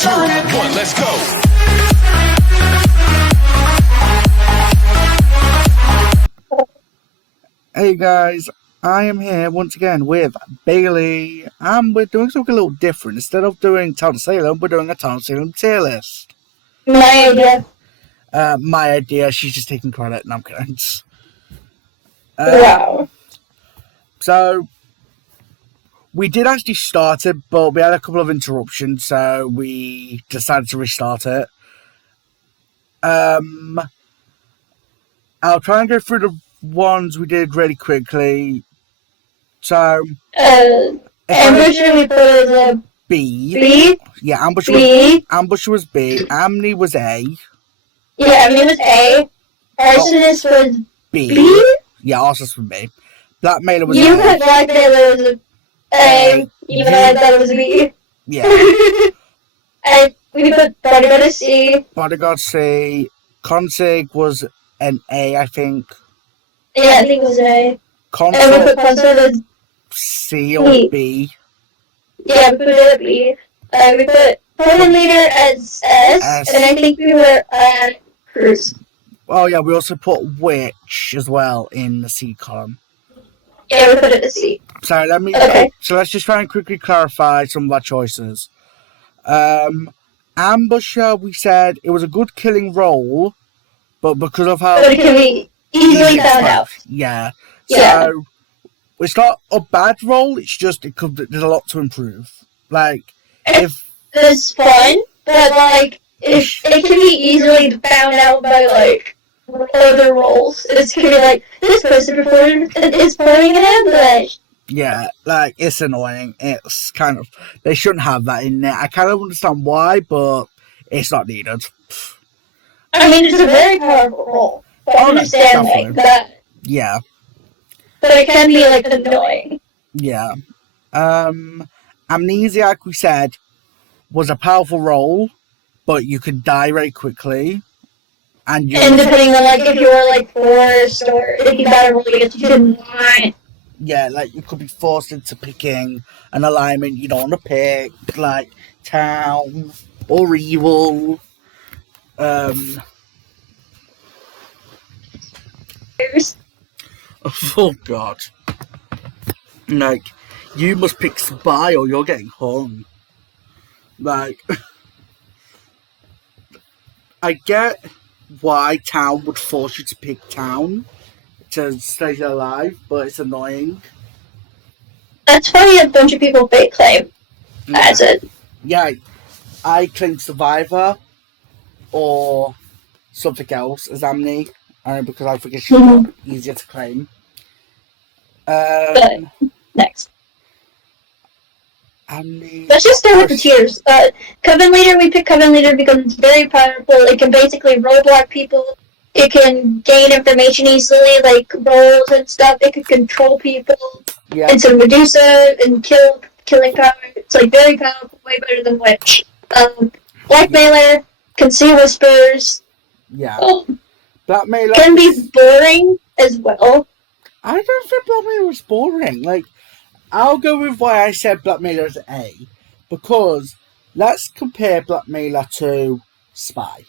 2, 1, let's go. Hey guys, I am here once again with Bailey, and we're doing something a little different. Instead of doing Town of Salem, we're doing a Town of Salem tier list. My idea. My idea, she's just taking credit, and I'm kidding. Wow. So, we did actually start it, but we had a couple of interruptions, so we decided to restart it. I'll try and go through the ones we did really quickly. So, Ambusher we put as a B. B. Yeah, Ambusher was B. Amni was A. Yeah, Amni was A. Arsonist was B. Yeah, Arsonist was B. Blackmailer was You A. put Blackmailer as A. Even though I thought it was a B. Yeah. And we put Bodyguard as C. Bodyguard C. Consig was an A, I think. Yeah, I think it was an A. Consort, And we put Consort as C or B. Yeah, we put it at B. We put Portland Leader as S. And I think we were at Cruz. Oh yeah, we also put Witch as well in the C column. Yeah, we put it as C. So let's just try and quickly clarify some of our choices. Ambusher, we said it was a good killing role, but because of how it can be easily found out. Yeah. So it's not a bad role. It's just there's a lot to improve. Like it's fun, but like it can be easily found out by like other roles. It's gonna be like this person is performing an ambush. Yeah, like it's annoying. It's kind of they shouldn't have that in there. I kind of understand why, but it's not needed. I mean, it's a very powerful role. I understand like that. Yeah. But it can be like annoying. Yeah. Amnesiac, we said, was a powerful role, but you could die very quickly. And depending on like if you were like forced or if you got a role you didn't want. Yeah, like you could be forced into picking an alignment you don't want to pick, like town or evil. Oh god. Like, you must pick spy or you're getting hung. Like, I get why town would force you to pick town to stay alive, but it's annoying. That's why a bunch of people fake claim as it. Yeah, I claim survivor or something else as Amni, because I think it's easier to claim. Next. Amni. Let's just start with the tiers. Coven Leader, we pick Coven Leader because it's very powerful. It can basically roadblock people. It can gain information easily, like roles and stuff. It can control people. Yeah. It's a Medusa and killing power. It's like very powerful, way better than Witch. Blackmailer can see whispers. Yeah. Blackmailer can be boring as well. I don't think Blackmailer was boring. Like, I'll go with why I said Blackmailer is A, because let's compare Blackmailer to Spy.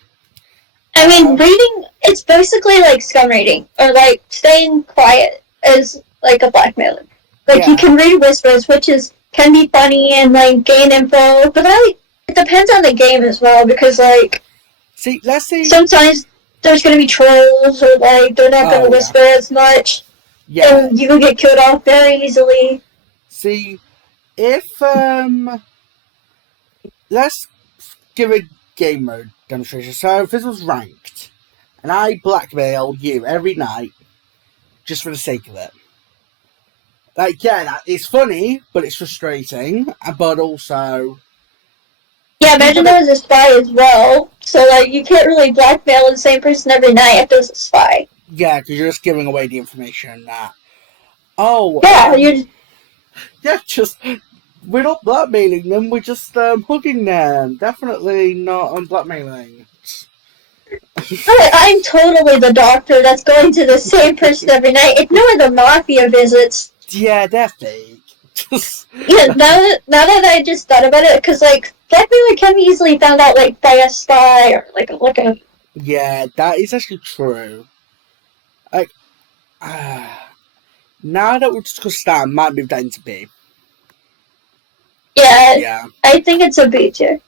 I mean, reading, it's basically like scum reading, or like staying quiet as like a blackmailer. Like, you can read whispers, which can be funny and like gain info, but it depends on the game as well, because like, let's see. Sometimes there's gonna be trolls, or like, they're not gonna whisper as much, and you can get killed off very easily. See, if, let's give a game mode demonstration. So if this was ranked, and I blackmail you every night, just for the sake of it. Like, yeah, it's funny, but it's frustrating, but also... Yeah, imagine there was a spy as well, so, like, you can't really blackmail the same person every night if there's a spy. Yeah, because you're just giving away the information and that. Oh, yeah, yeah, we're not blackmailing them, we're just hugging them. Definitely not blackmailing. I'm totally the doctor that's going to the same person every night. Ignore the mafia visits. Yeah, they're fake. Yeah, now that I just thought about it, because like blackmailer can be easily found out like by a spy or like a. Yeah, that is actually true. Like, now that we've discussed that, I might move that into B. Yeah, Yeah. I think it's a B tier.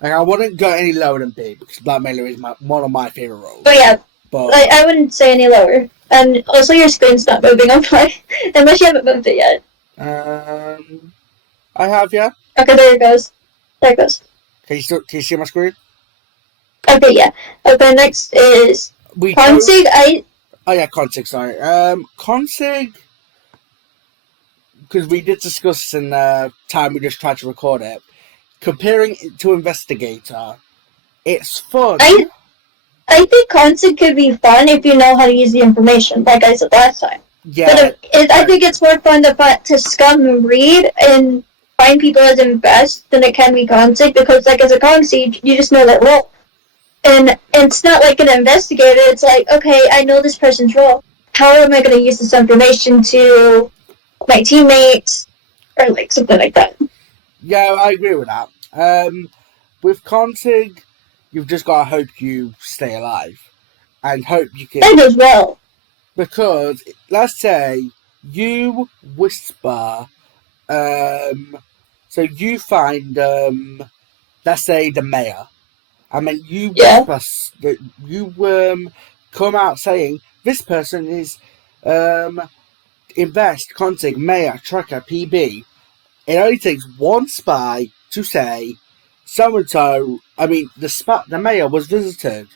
Like, I wouldn't go any lower than B because blackmailer is one of my favorite roles. But yeah, but like I wouldn't say any lower. And also, your screen's not moving. I'm fine, unless you haven't moved it yet. I have, yeah. Okay, there it goes. There it goes. Can you see my screen? Okay, yeah. Okay, next is Consig. Oh yeah, Consig. Sorry, Consig. Because we did discuss in the time we just tried to record it. Comparing it to Investigator, it's fun. I think Consig could be fun if you know how to use the information, like I said last time. Yeah. But I think it's more fun to skim and read and find people as invest than it can be Consig, because like as a Consig, you just know that role. And it's not like an investigator, it's like, okay, I know this person's role. How am I going to use this information to my teammates? Or like something like that. Yeah, I agree with that. With Consig, you've just got to hope you stay alive. And hope you can... That as well. Because, let's say, you whisper... so you find, let's say, the mayor. I mean, you whisper... Yeah. You come out saying, this person is... Invest, Consig, mayor, tracker, PB. It only takes one spy to say, so-and-so, I mean, the mayor was visited.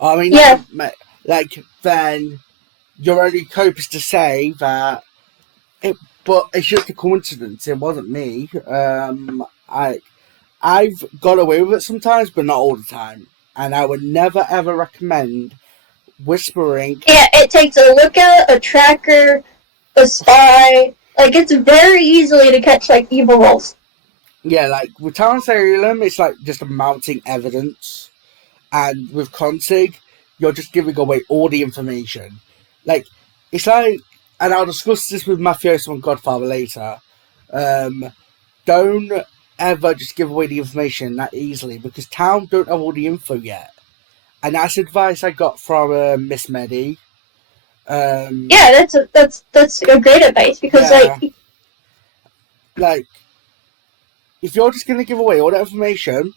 I mean, yeah. Then your only hope is to say that but it's just a coincidence, it wasn't me. I've got away with it sometimes, but not all the time. And I would never ever recommend whispering. Yeah, it takes a lookout, a tracker, a spy. Like, it's very easily to catch, like, evil roles. Yeah, like, with Town Salem, it's like just mounting evidence. And with Consig, you're just giving away all the information. Like, it's like, and I'll discuss this with Mafioso and Godfather later, don't ever just give away the information that easily, because Town don't have all the info yet. And that's advice I got from Miss Medi. Yeah, that's a great advice, because like if you're just gonna give away all that information,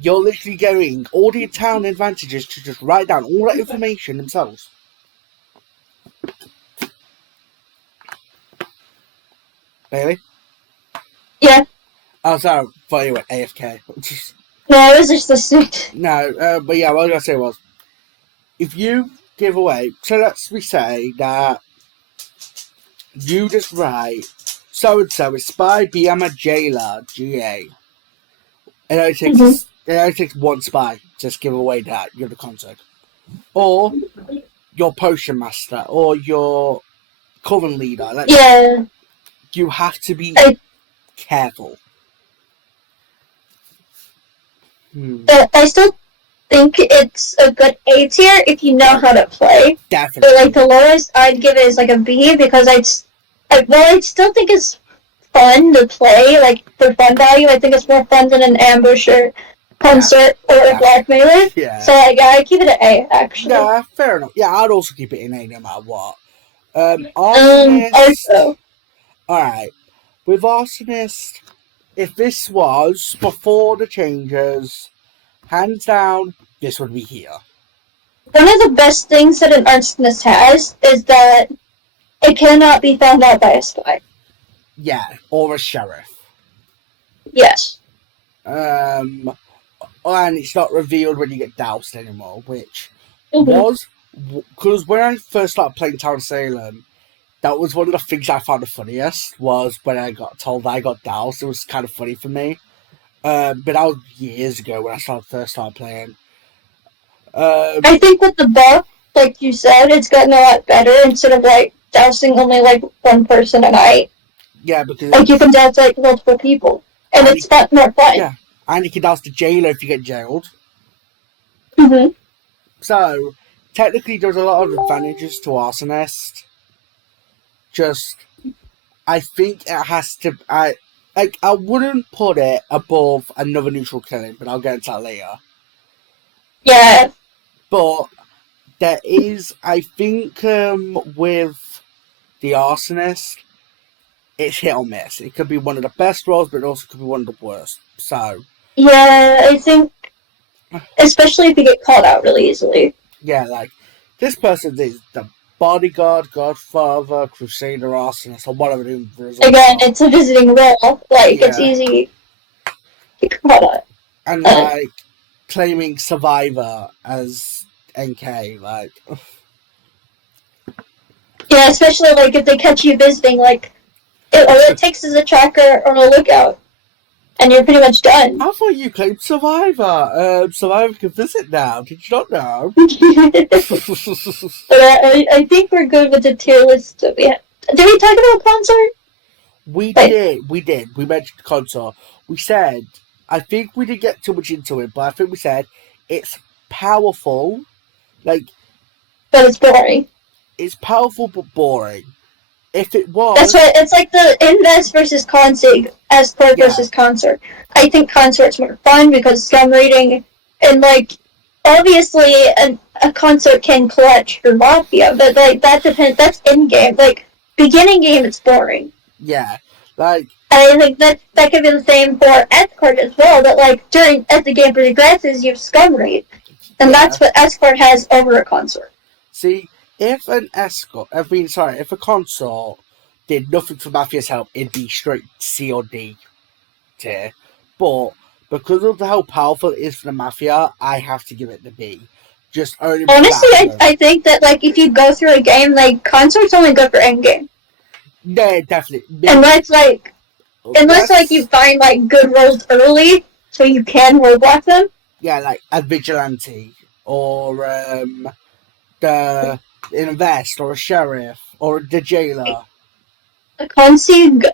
you're literally giving all the Town advantages to just write down all that information themselves. Bailey? Yeah. Oh, sorry, I thought you went AFK. No, it was just listening. No, but yeah, what I was gonna say was, if you give away, so let's say that you just write so-and-so is spy, BM a jailer, GA. It only takes one spy to just give away that you're the Consig. Or your potion master, or your coven leader. Like, yeah. You have to be careful. I still think it's a good A tier if you know how to play. Definitely. But like the lowest I'd give it is like a B, because I still think it's fun to play, like for fun value. I think it's more fun than an ambusher, concert, or a blackmailer. Yeah. So like, I keep it an A actually. Yeah, fair enough. Yeah, I'd also keep it an A no matter what. Arsonist. Also. Alright. With Arsonist, if this was before the changes, hands down, this would be here. One of the best things that an arsonist has is that it cannot be found out by a spy. Yeah, or a sheriff. Yes. And it's not revealed when you get doused anymore, which was... Because when I first started playing Town Salem, that was one of the things I found the funniest, was when I got told I got doused. It was kind of funny for me. But that was years ago when I first started playing. I think with the buff, like you said, it's gotten a lot better instead of like dousing only like one person a night. Yeah, because like you can douse like multiple people, and it's not more fun. Yeah, and you can douse the jailer if you get jailed. So technically, there's a lot of advantages to Arsonist. I think it has to. I wouldn't put it above another neutral killing, but I'll get into that later. Yeah. But there is, I think, with the arsonist, it's hit or miss. It could be one of the best roles, but it also could be one of the worst. So. Yeah, I think, especially if you get called out really easily. Yeah, like, this person is the bodyguard, godfather, crusader, arsonist, or whatever the results Again, are. it's a visiting role. Like, it's easy to get called out. And, like, claiming survivor as NK, like... Yeah, especially, like, if they catch you visiting, like, all it takes is a tracker or a lookout. And you're pretty much done. I thought you claimed survivor. Survivor can visit now. Did you not know? But I think we're good with the tier list that we have. Did we talk about consort? We did. We mentioned consort. We said, I think we didn't get too much into it, but I think we said it's powerful. Like, but it's boring. It's powerful but boring. If it was... That's right. It's like the invest versus consig, escort versus consort. I think consort's more fun because scum rating, and, like, obviously a consort can clutch for mafia, but, like, that depends. That's in-game. Like, beginning game, it's boring. Yeah. Like... I think that could be the same for escort as well, that, like, as the game progresses, you have scum rate. And that's what escort has over a consort. See... If a consort did nothing for Mafia's help, it'd be straight C or D tier. But because of how powerful it is for the Mafia, I have to give it the B. Just only. Honestly, I think that, like, if you go through a game, like, consort's only good for endgame. Yeah, definitely. Unless you find, like, good roles early, so you can roadblock them. Yeah, like a vigilante or the invest or a sheriff or the jailer. A consig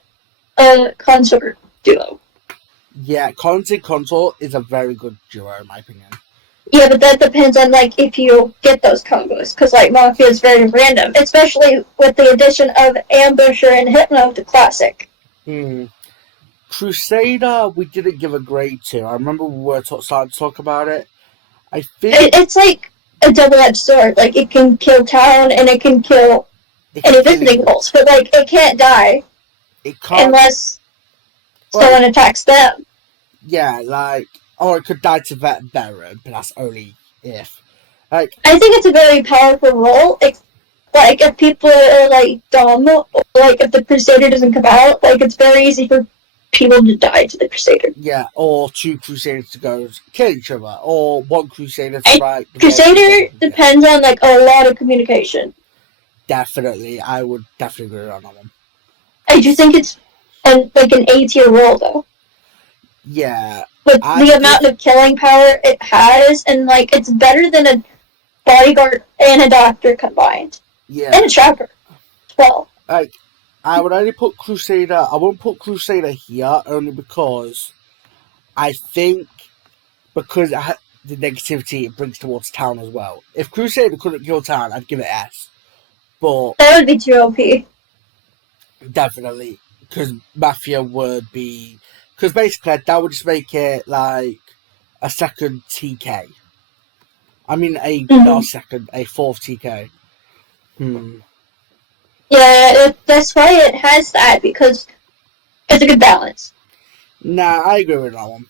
consort duo. Yeah, consort is a very good duo in my opinion. Yeah, but that depends on, like, if you get those combos, because, like, Mafia is very random, especially with the addition of Ambusher and Hypno to Classic. Crusader, we didn't give a grade to. I remember we were starting to talk about it. I think it's like a double-edged sword. Like, it can kill town and it can kill any visiting roles, but, like, it can't die. It can't unless someone attacks them. Yeah, like, or it could die to veteran, but that's only if. Like, I think it's a very powerful role. Like, if people are, like, dumb, or, like, if the Crusader doesn't come out, like, it's very easy for people to die to the Crusader. Yeah, or two Crusaders to go kill each other, or one Crusader to fight. Crusader depends on, like, a lot of communication. Definitely, I would definitely agree on that one. I do think it's, like, an A-tier role, though. Yeah. With the amount of killing power it has, and, like, it's better than a bodyguard and a doctor combined. Yeah. And a tracker as well. Like, I would only put Crusader, I won't put Crusader here, only because I think because the negativity it brings towards town as well. If Crusader couldn't kill town, I'd give it S. But that would be too OP. Definitely, because Mafia would be... Because basically, that would just make it like a second TK. I mean, a fourth TK. Yeah, that's why it has that, because it's a good balance. Nah, I agree with that one.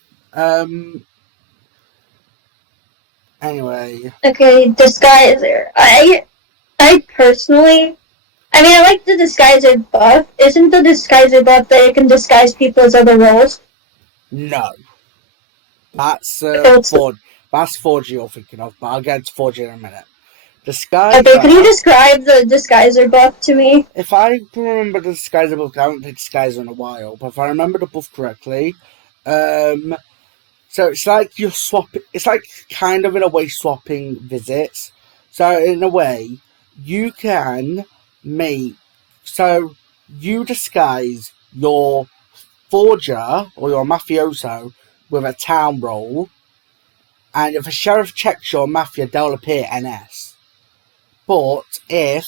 Anyway. Okay, Disguiser. I personally... I mean, I like the Disguiser buff. Isn't the Disguiser buff that it can disguise people as other roles? No. That's 4G you're thinking of, but I'll get to 4G in a minute. Disguiser... Okay, can you describe the Disguiser buff to me? If I remember the Disguiser buff, I haven't played Disguiser in a while, but if I remember the buff correctly, so it's like you're swapping... It's like kind of in a way swapping visits. So in a way, you can... So you disguise your forger or your mafioso with a town role, and if a sheriff checks your mafia, they'll appear NS. But if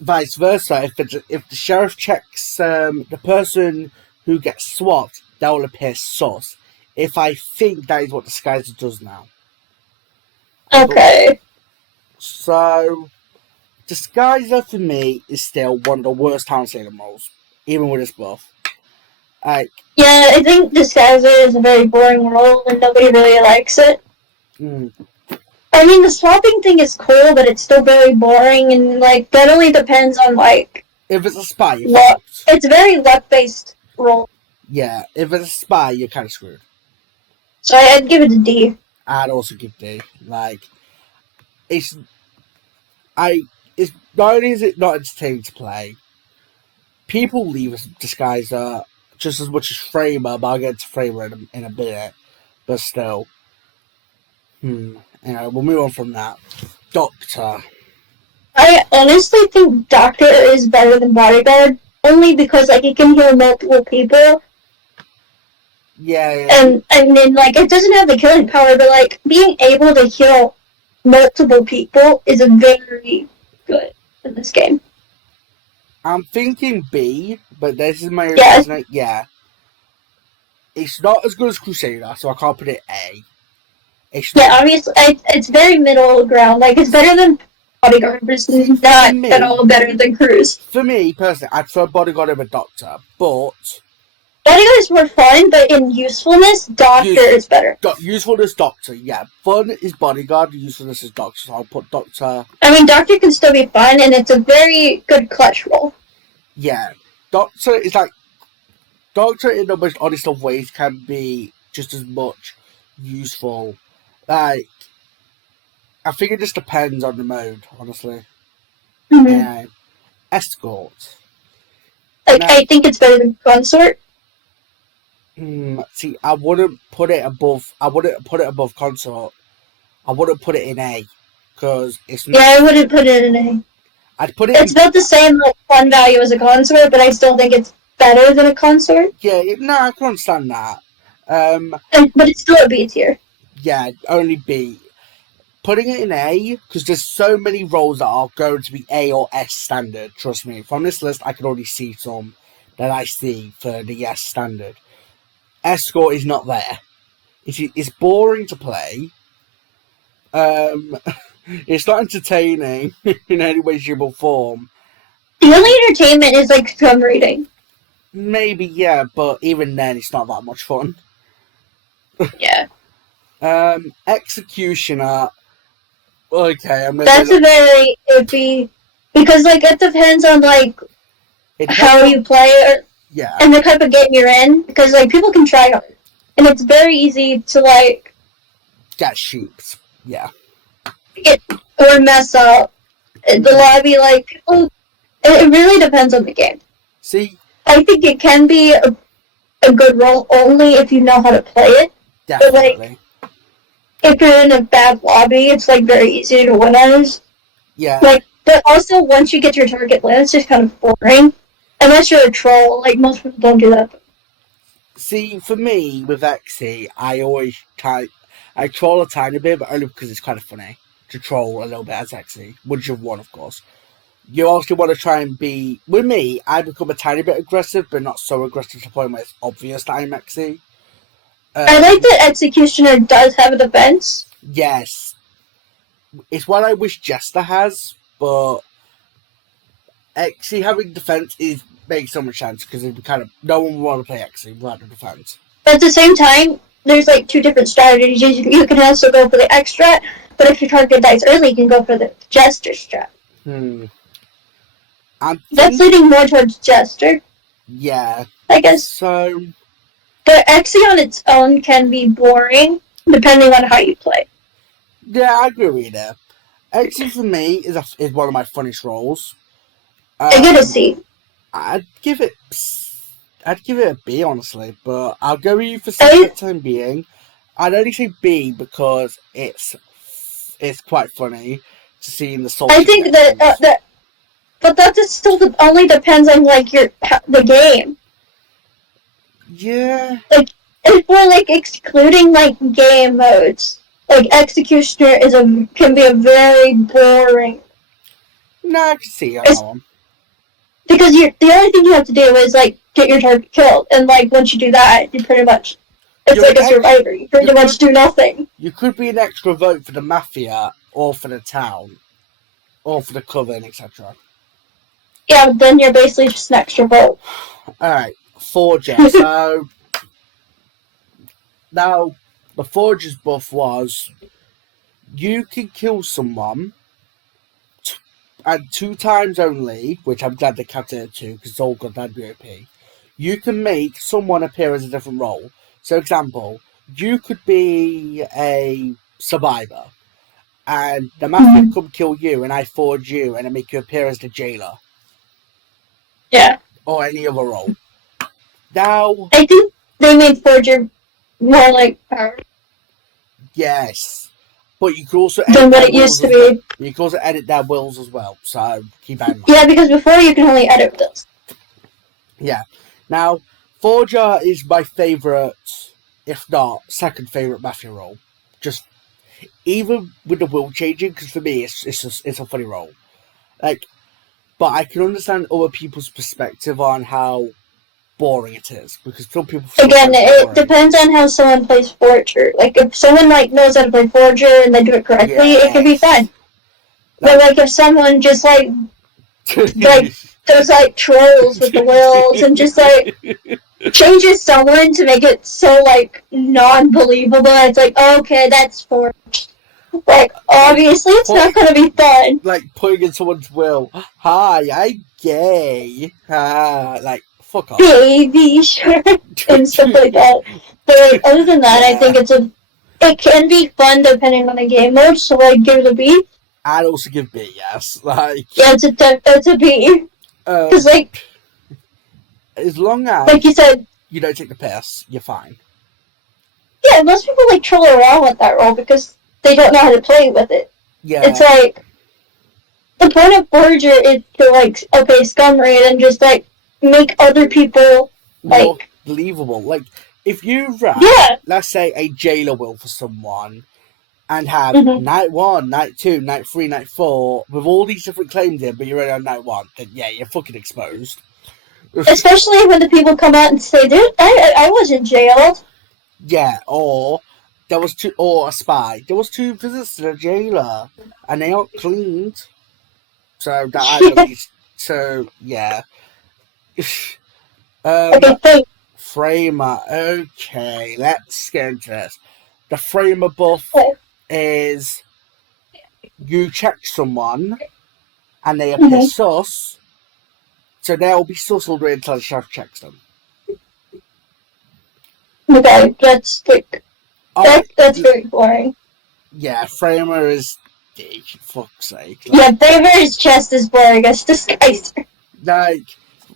vice versa. If the sheriff checks the person who gets swapped, that will appear sus. If I think that is what Disguiser does now. Okay. So, Disguiser for me is still one of the worst Town Salem roles, even with its buff. Yeah, I think Disguiser is a very boring role and nobody really likes it. I mean, the swapping thing is cool, but it's still very boring, and like that only depends on like if it's a spy, luck. It's a very luck-based role. Yeah, if it's a spy, you're kind of screwed. So I'd give it a D. I'd also give D. Like, it's not only is it not entertaining to play, people leave Disguiser just as much as Framer, but I'll get to Framer in a bit. But still, anyway, we'll move on from that. Doctor. I honestly think Doctor is better than Bodyguard, only because like it can heal multiple people. Yeah. And I mean, like, it doesn't have the killing power, but like being able to heal multiple people is a very good in this game. I'm thinking B, but this is my reason. Yeah. It's not as good as Crusader, so I can't put it A. Obviously, it's very middle ground. Like, it's better than Bodyguard, but it's not at all better than Cruise. For me, personally, I'd prefer Bodyguard over Doctor, but... Bodyguard is more fun, but in usefulness, Doctor is better. Usefulness, Doctor, yeah. Fun is Bodyguard, usefulness is Doctor, so I'll put Doctor... I mean, Doctor can still be fun, and it's a very good clutch role. Yeah. Doctor is like... Doctor, in the most honest of ways, can be just as much useful. Like... I think it just depends on the mode, honestly. Escort. I think it's better than Consort. See, I wouldn't put it above Consort. I wouldn't put it in A, because it's not... Yeah, I wouldn't put it in A. I'd put it It's not the same like fun value as a Consort, but I still think it's better than a Consort. Yeah, no, I can understand that. But it's still a B tier. Yeah, only B. Putting it in A, because there's so many roles that are going to be A or S standard, trust me. From this list, I can already see some that I see for the S standard. Escort is not there. It's boring to play. It's not entertaining in any way, shape, or form. The only entertainment is like scum reading. Maybe, yeah, but even then, it's not that much fun. Yeah. Executioner. Okay, That's a very iffy, because like it depends on like how you play it, and the type of game you're in. Because like people can try hard, and it's very easy to like get sheeps. Yeah. Or mess up the lobby. Like it really depends on the game. See, I think it can be a good role only if you know how to play it. Definitely. But, like, if you're in a bad lobby, it's like very easy to win as. Yeah. Like, but also once you get your target lit, it's just kind of boring. Unless you're a troll, like most people don't do that. See, for me with Exy, I troll a tiny bit, but only because it's kind of funny to troll a little bit as Exy, which you've won, of course. You also want to try and be... With me, I become a tiny bit aggressive, but not so aggressive to the point where it's obvious that I'm Exy. I like that Executioner does have a defense. Yes. It's what I wish Jester has, but Exy having defense makes so much sense, because no one would want to play Exy without the defense. But at the same time, there's like two different strategies. You can also go for the extra, but if your target dies early, you can go for the Jester strat. That's leading more towards Jester. Yeah. I guess. So... But Exy on its own can be boring, depending on how you play. Yeah, I agree with you there. Exy for me is one of my funniest roles. I give it a C. I'd give it a B, honestly, but I'll go with you for C for the time being. I'd only say B because it's quite funny to see in the soul. I think but that just still only depends on like the game. Yeah. Like if we're like excluding like game modes, like Executioner can be a very boring. No, I can see that one. because the only thing you have to do is like get your target killed, and like once you do that, you pretty much it's like a survivor. You pretty much do nothing. You could be an extra vote for the mafia, or for the town, or for the coven, etc. Yeah, then you're basically just an extra vote. Alright, Forger. So now the Forger's buff was you can kill someone and 2 times only, which I'm glad they kept it at 2 because it's all good, that'd be OP. You can make someone appear as a different role. So, example, you could be a survivor, and the mafia could kill you, and I forge you, and I make you appear as the jailer. Yeah. Or any other role. Now, I think they made Forger more like power. Yes. But you can also edit what it used to be. You can also edit their wills as well, so keep that in mind. Yeah, because before you can only edit this. Yeah. Now, Forger is my favourite, if not second favourite mafia role. Just even with the will changing, because for me it's a funny role. Like, but I can understand other people's perspective on how boring it is, because some people again it depends on how someone plays Forger. Like if someone like knows how to play Forger and they do it correctly, it can be fun. But like if someone just like does like trolls with the wills and just like changes someone to make it so like non-believable, it's like, oh, okay, that's Forge. Like obviously it's not gonna be fun. Like putting in someone's will, hi, I'm gay. Like fuck off. Baby shark and stuff like that. But like, other than that, I think it can be fun depending on the game mode. So like, give it a B. I'd also give B. Yes, like yeah, it's a B. Because like, as long as like you said, you don't take the piss, you're fine. Yeah, most people like troll around with that role because they don't know how to play with it. Yeah, it's like the point of Forger is to like scum raid and just like make other people like more believable. Like if you write, let's say a jailer will for someone, and have night 1, night 2, night 3, night 4 with all these different claims in, but you're only on night 1, then yeah, you're fucking exposed. Especially when the people come out and say, "Dude, I wasn't jailed." Yeah, or there was or a spy. There was 2 visits to the jailer, and they aren't cleaned. So that I believe. So yeah. Okay, Framer. Okay, let's get into this. The Framer buff is you check someone and they appear sus, so they'll be sus all the way until the sheriff checks them. Okay, that's like that's very boring. Yeah, Framer is fuck's sake. Like, yeah, Framer is just as boring as Disguiser. Like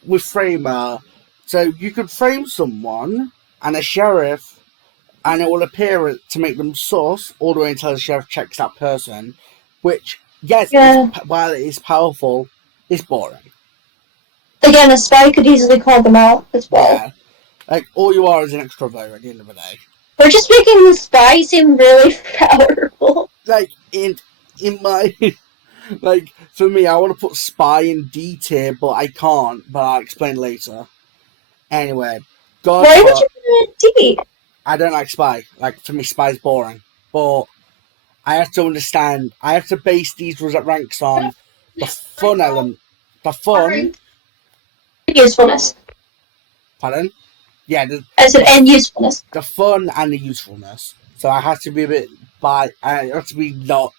with Framer, so you could frame someone and a sheriff, and it will appear to make them sus all the way until the sheriff checks that person. Which, yes, while it is powerful, it's boring. Again, a spy could easily call them out as well. Yeah, like all you are is an extra vote at the end of the day. We're just making the spy seem really powerful. Like in my. Like, for me, I want to put Spy in D tier, but I can't, but I'll explain later. Anyway, why would you put it in D? I don't like Spy. Like, for me, Spy's boring. But I have to understand, I have to base these ranks on the fun element. The fun. Usefulness. Pardon? Yeah. I said, and usefulness. The fun and the usefulness. So I have to be a bit, I have to be not.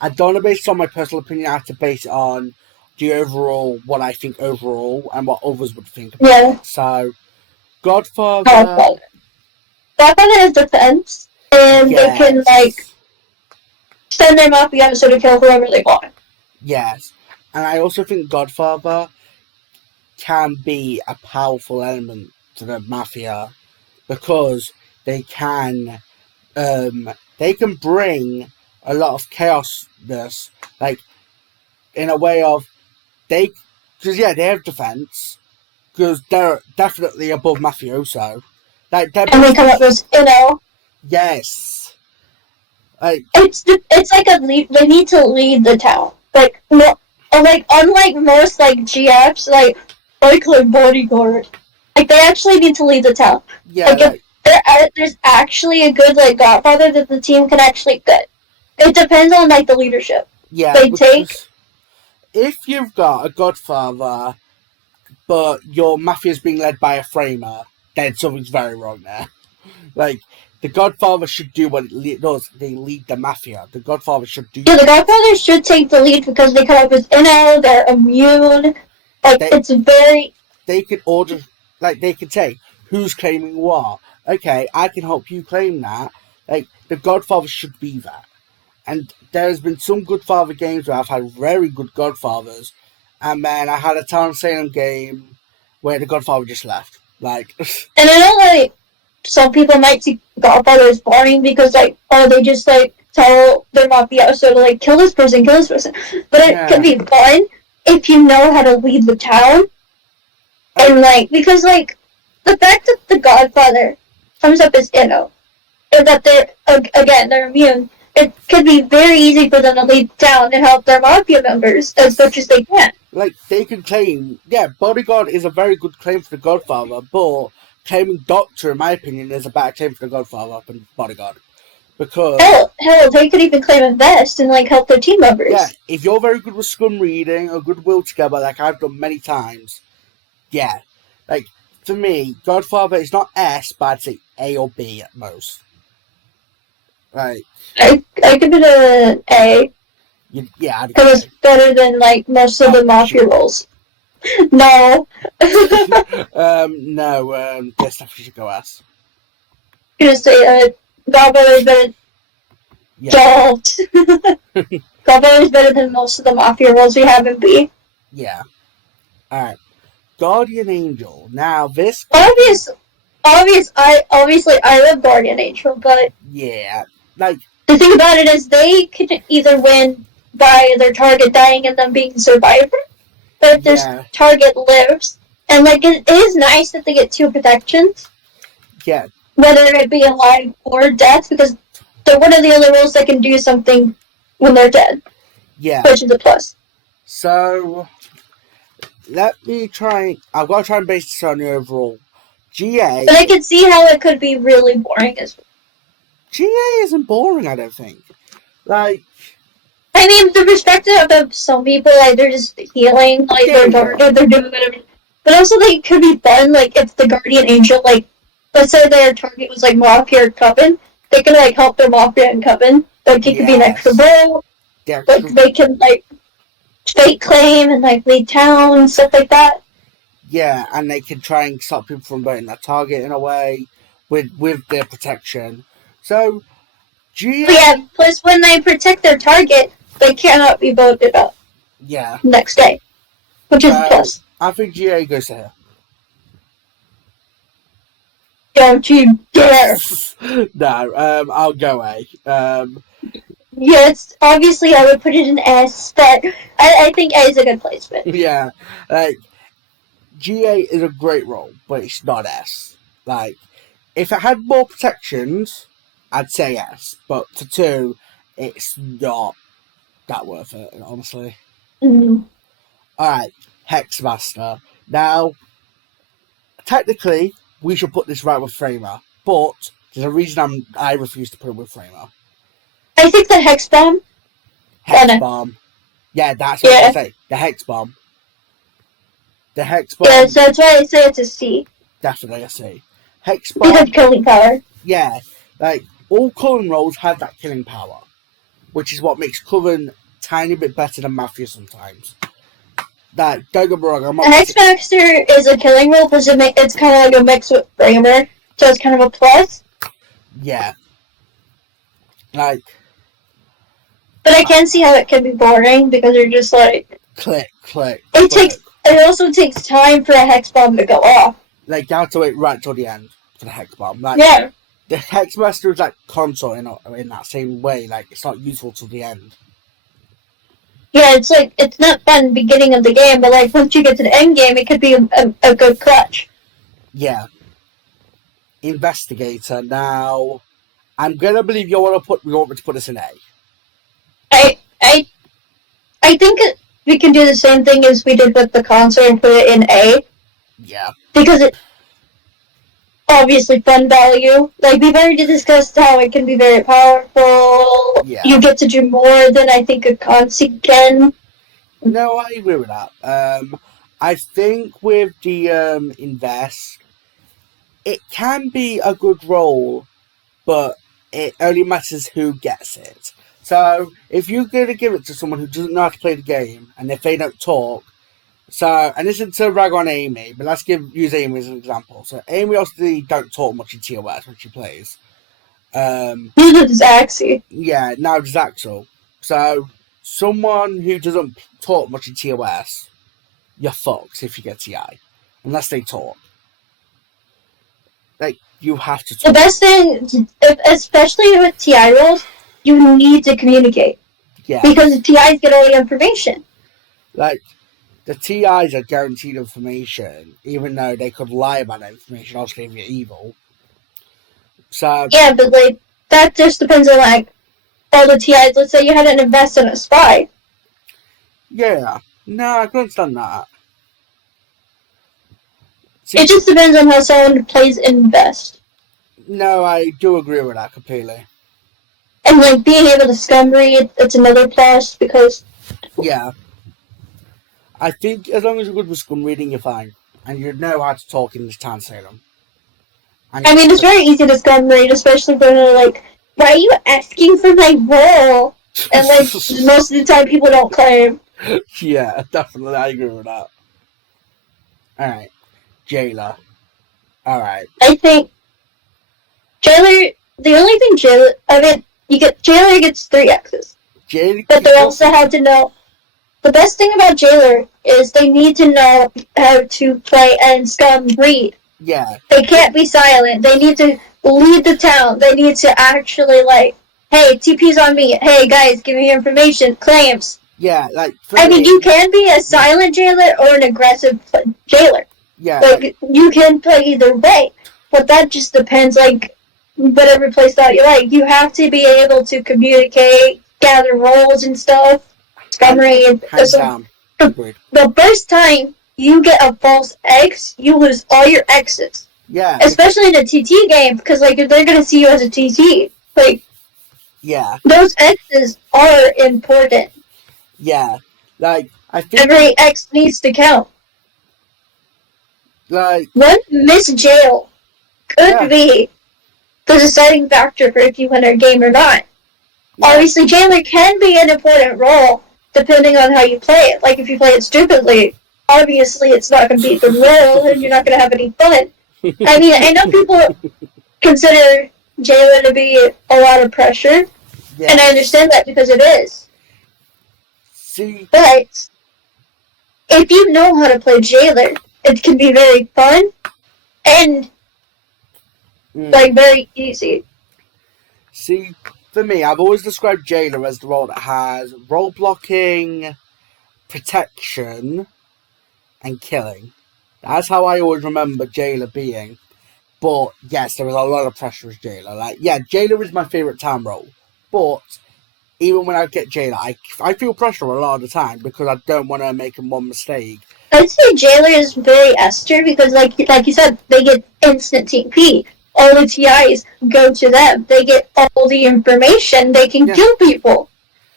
I don't want to base it on my personal opinion. I have to base it on the overall, what I think overall, and what others would think about it. So, Godfather. Godfather has defense, and they can, like, send their mafia so to kill whoever they want. Yes. And I also think Godfather can be a powerful element to the mafia because they can bring a lot of chaosness, like in a way of they have defense because they're definitely above mafioso. Like and they come up with yes, like it's like they need to lead the town. Like no, like unlike most like GFs, like like bodyguard. Like, they actually need to lead the town. Yeah, like if there's actually a good like godfather that the team can actually get. It depends on like the leadership they take. If you've got a godfather, but your mafia's being led by a framer, then something's very wrong there. Like, the godfather should do what it does. They lead the mafia. The godfather should do. Yeah, the godfather should take the lead because they come up with inno. They're immune. Like, it's very. They could order. Like, they could say who's claiming what. Okay, I can help you claim that. Like, the godfather should be that. And there's been some Godfather games where I've had very good Godfathers, and then I had a Town Salem game where the Godfather just left. Like, and I know like some people might see Godfather as boring because like they just like tell their mafioso to like kill this person. But it can be fun if you know how to lead the town, and like because like the fact that the Godfather comes up as inno, and that they're immune. It could be very easy for them to lead down and help their mafia members as much as they can. Like, they can claim, Bodyguard is a very good claim for the Godfather, but claiming Doctor, in my opinion, is a better claim for the Godfather than Bodyguard. Because... Hell, they could even claim Invest and, like, help their team members. Yeah, if you're very good with scum reading or good will together, like I've done many times, yeah. Like, for me, Godfather is not S, but I'd say A or B at most. Like, I give it an A. Yeah, because it's better than like most of the mafia roles. No. No. This definitely should go S. I'm gonna say Godfather is better. Yeah. Godfather is better than most of the mafia roles we have in B. Yeah. All right. Guardian Angel. Now this. Obviously, I love Guardian Angel, but yeah, like the thing about it is they can either win by their target dying and them being a survivor, but if their target lives, and like it is nice that they get 2 protections. Yeah. Whether it be alive or death, because they're one of the only roles that can do something when they're dead. Yeah. Which is a plus. So let me try. I've got to try and base this on the overall. GA. But I can see how it could be really boring as well. GA isn't boring, I don't think. Like, I mean, the perspective of some people, like, they're just healing, like, they're doing whatever. But also, they could be fun, like, if the Guardian Angel, like, let's say their target was, like, Mafia or Coven, they can, like, help their Mafia and Coven. Like, it could be an extra role. Like, they can, like, fake claim and, like, lead town and stuff like that. Yeah, and they can try and stop people from voting their target in a way with their protection. So, GA... Yeah, plus when they protect their target, they cannot be voted up. Yeah. Next day. Which is a plus. I think GA goes to her. Don't you dare! No, I'll go A. Yes, obviously I would put it in S, but I think A is a good placement. Yeah, like, GA is a great role, but it's not S. Like, if it had more protections, I'd say S, but for 2, it's not that worth it, honestly. Mm-hmm. Alright, Hexmaster. Now, technically, we should put this right with Framer, but there's a reason I refuse to put it with Framer. I think the Hex Bomb. Hex Bomb. Yeah, that's what I say. The Hex Bomb. The Hex Bomb. Yeah, so that's why I say it's a C. Definitely a C. Hex Bomb. Because killing power. Yeah, like, all Coven roles have that killing power, which is what makes Coven tiny bit better than Mafia sometimes. Like, don't get me wrong, I'm not... Hexmaster is a killing role, but it's kind of like a mix with Framer, so it's kind of a plus. Yeah. Like... But I can see how it can be boring, because you're just like... Click. It also takes time for a Hex Bomb to go off. Like, you have to wait right till the end for the Hex Bomb. Like, yeah. The Hexmaster is like console in that same way. Like, it's not useful till the end. Yeah, it's like, it's not fun beginning of the game, but like, once you get to the end game, it could be a good clutch. Yeah. Investigator. Now, I'm gonna believe you want me to put this in A. I think we can do the same thing as we did with the console and put it in A, Yeah. Because it obviously fun value. Like, we've already discussed how it can be very powerful. Yeah. You get to do more than I think a consig can. No, I agree with that. I think with the invest, it can be a good role, but it only matters who gets it. So if you're going to give it to someone who doesn't know how to play the game, and if they don't talk, and this isn't to rag on Amy, but let's use Amy as an example. So Amy obviously don't talk much in TOS when she plays. Neither does Axie. Yeah, now does Axel. So someone who doesn't talk much in TOS, you're fucked if you get TI, unless they talk. Like, you have to talk. The best thing, especially with TI roles, you need to communicate. Yeah. Because the TIs get all the information. Like, the TIs are guaranteed information, even though they could lie about that information, obviously if you're evil. So yeah, but like that just depends on like all the TIs. Let's say you had an invest in a spy. Yeah, no, I can understand that. See, it just depends on how someone plays invest. No, I do agree with that completely. And like being able to scum read, it's another plus because. Yeah. I think as long as you're good with scum reading, you're fine. And you know how to talk in this town, Salem. I mean, it's very easy to scum read, especially when they're like, why are you asking for my role? And like, most of the time people don't claim. Yeah, definitely, I agree with that. Alright. Jailer. Alright. I think Jailer, the only thing Jailer, I mean, Jailer gets 3 X's. But they also have to know. The best thing about Jailer is they need to know how to play and scum read. Yeah. They can't be silent. They need to lead the town. They need to actually like, hey, TP's on me. Hey guys, give me information. Claims. Yeah, like. I mean, you can be a silent jailer or an aggressive jailer. Yeah. Like, you can play either way. But that just depends, like, whatever playstyle you like. You have to be able to communicate, gather roles and stuff. Scum-read. The first time you get a false X, you lose all your X's. Yeah. Especially in a TT game, because, like, they're going to see you as a TT. Like, yeah. Those X's are important. Yeah. Like, I think every X needs to count. Like, one missed jail could be the deciding factor for if you win a game or not. Yeah. Obviously, jailer can be an important role depending on how you play it. Like, if you play it stupidly, obviously it's not going to be a good role and you're not going to have any fun. I mean, I know people consider jailer to be a lot of pressure, and I understand that because it is. See? But if you know how to play jailer, it can be very fun and like very easy. See, for me, I've always described jailer as the role that has role blocking, protection, and killing. That's how I always remember jailer being. But yes, there was a lot of pressure as jailer. Like, yeah, jailer is my favourite town role. But even when I get jailer, I feel pressure a lot of the time because I don't want to make one mistake. I'd say jailer is very Esther because, like you said, they get instant TP. All the TIs go to them. They get all the information. They can kill people.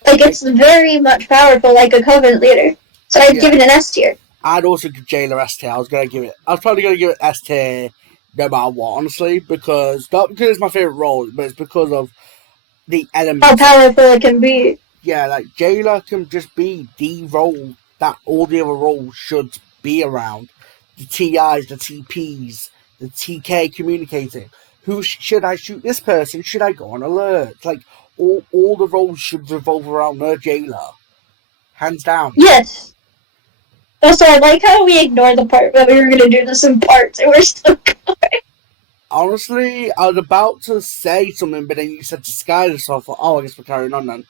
Like, it's very much powerful, like a Covenant leader. So I'd give it an S tier. I'd also give jailer S tier. I was probably going to give it S tier no matter what, honestly, because not because it's my favourite role, but it's because of the elements. How powerful it can be. Yeah, like, jailer can just be the role that all the other roles should be around. The TIs, the TPs, the TK communicating. Should I shoot this person? Should I go on alert? Like, all the roles should revolve around the jailer. Hands down. Yes. Also, I like how we ignored the part that we were going to do this in parts, and we're still going. Honestly, I was about to say something, but then you said to Skyler, so I thought, I guess we're carrying on then.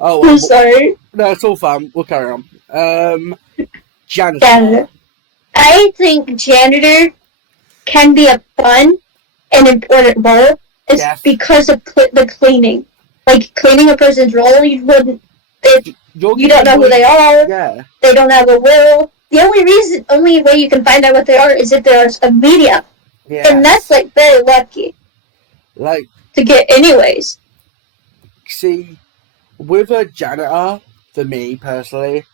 I'm sorry. No, it's all fine. We'll carry on. Janitor. I think janitor can be a fun and important role. It's because of the cleaning. Like, cleaning a person's role, you wouldn't... you don't know who they are. Yeah. They don't have a will. only way you can find out what they are is if there's a medium. Yes. And that's like very lucky. Like to get anyways. See, with a janitor, for me personally,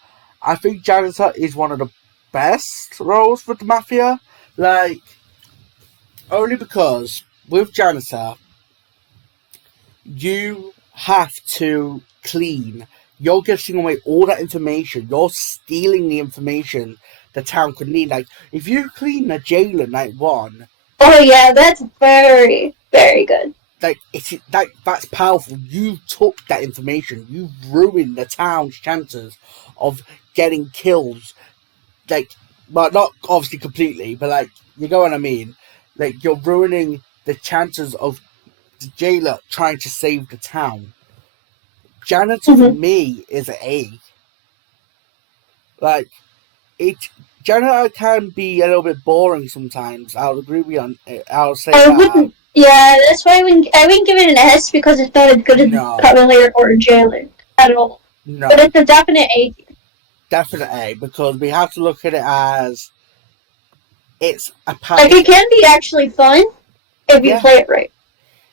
I think janitor is one of the best roles for the mafia. Like, only because with janitor, you have to clean. You're getting away all that information. You're stealing the information the town could need. Like, if you clean a jail at night one. Oh yeah, that's very, very good. Like, that's powerful. You took that information. You ruined the town's chances of getting kills. Like, well, not obviously completely, but like, you know what I mean? Like, you're ruining the chances of the jailer trying to save the town. Janitor for me is an A. Like, janitor can be a little bit boring sometimes. I'll agree with you on it. I'll say that. Yeah, that's why I wouldn't give it an S because it's not as good as Cavalier or Jailer at all. No. But it's a definite A. Definite A, because we have to look at it as it's a like it can be actually fun if you play it right.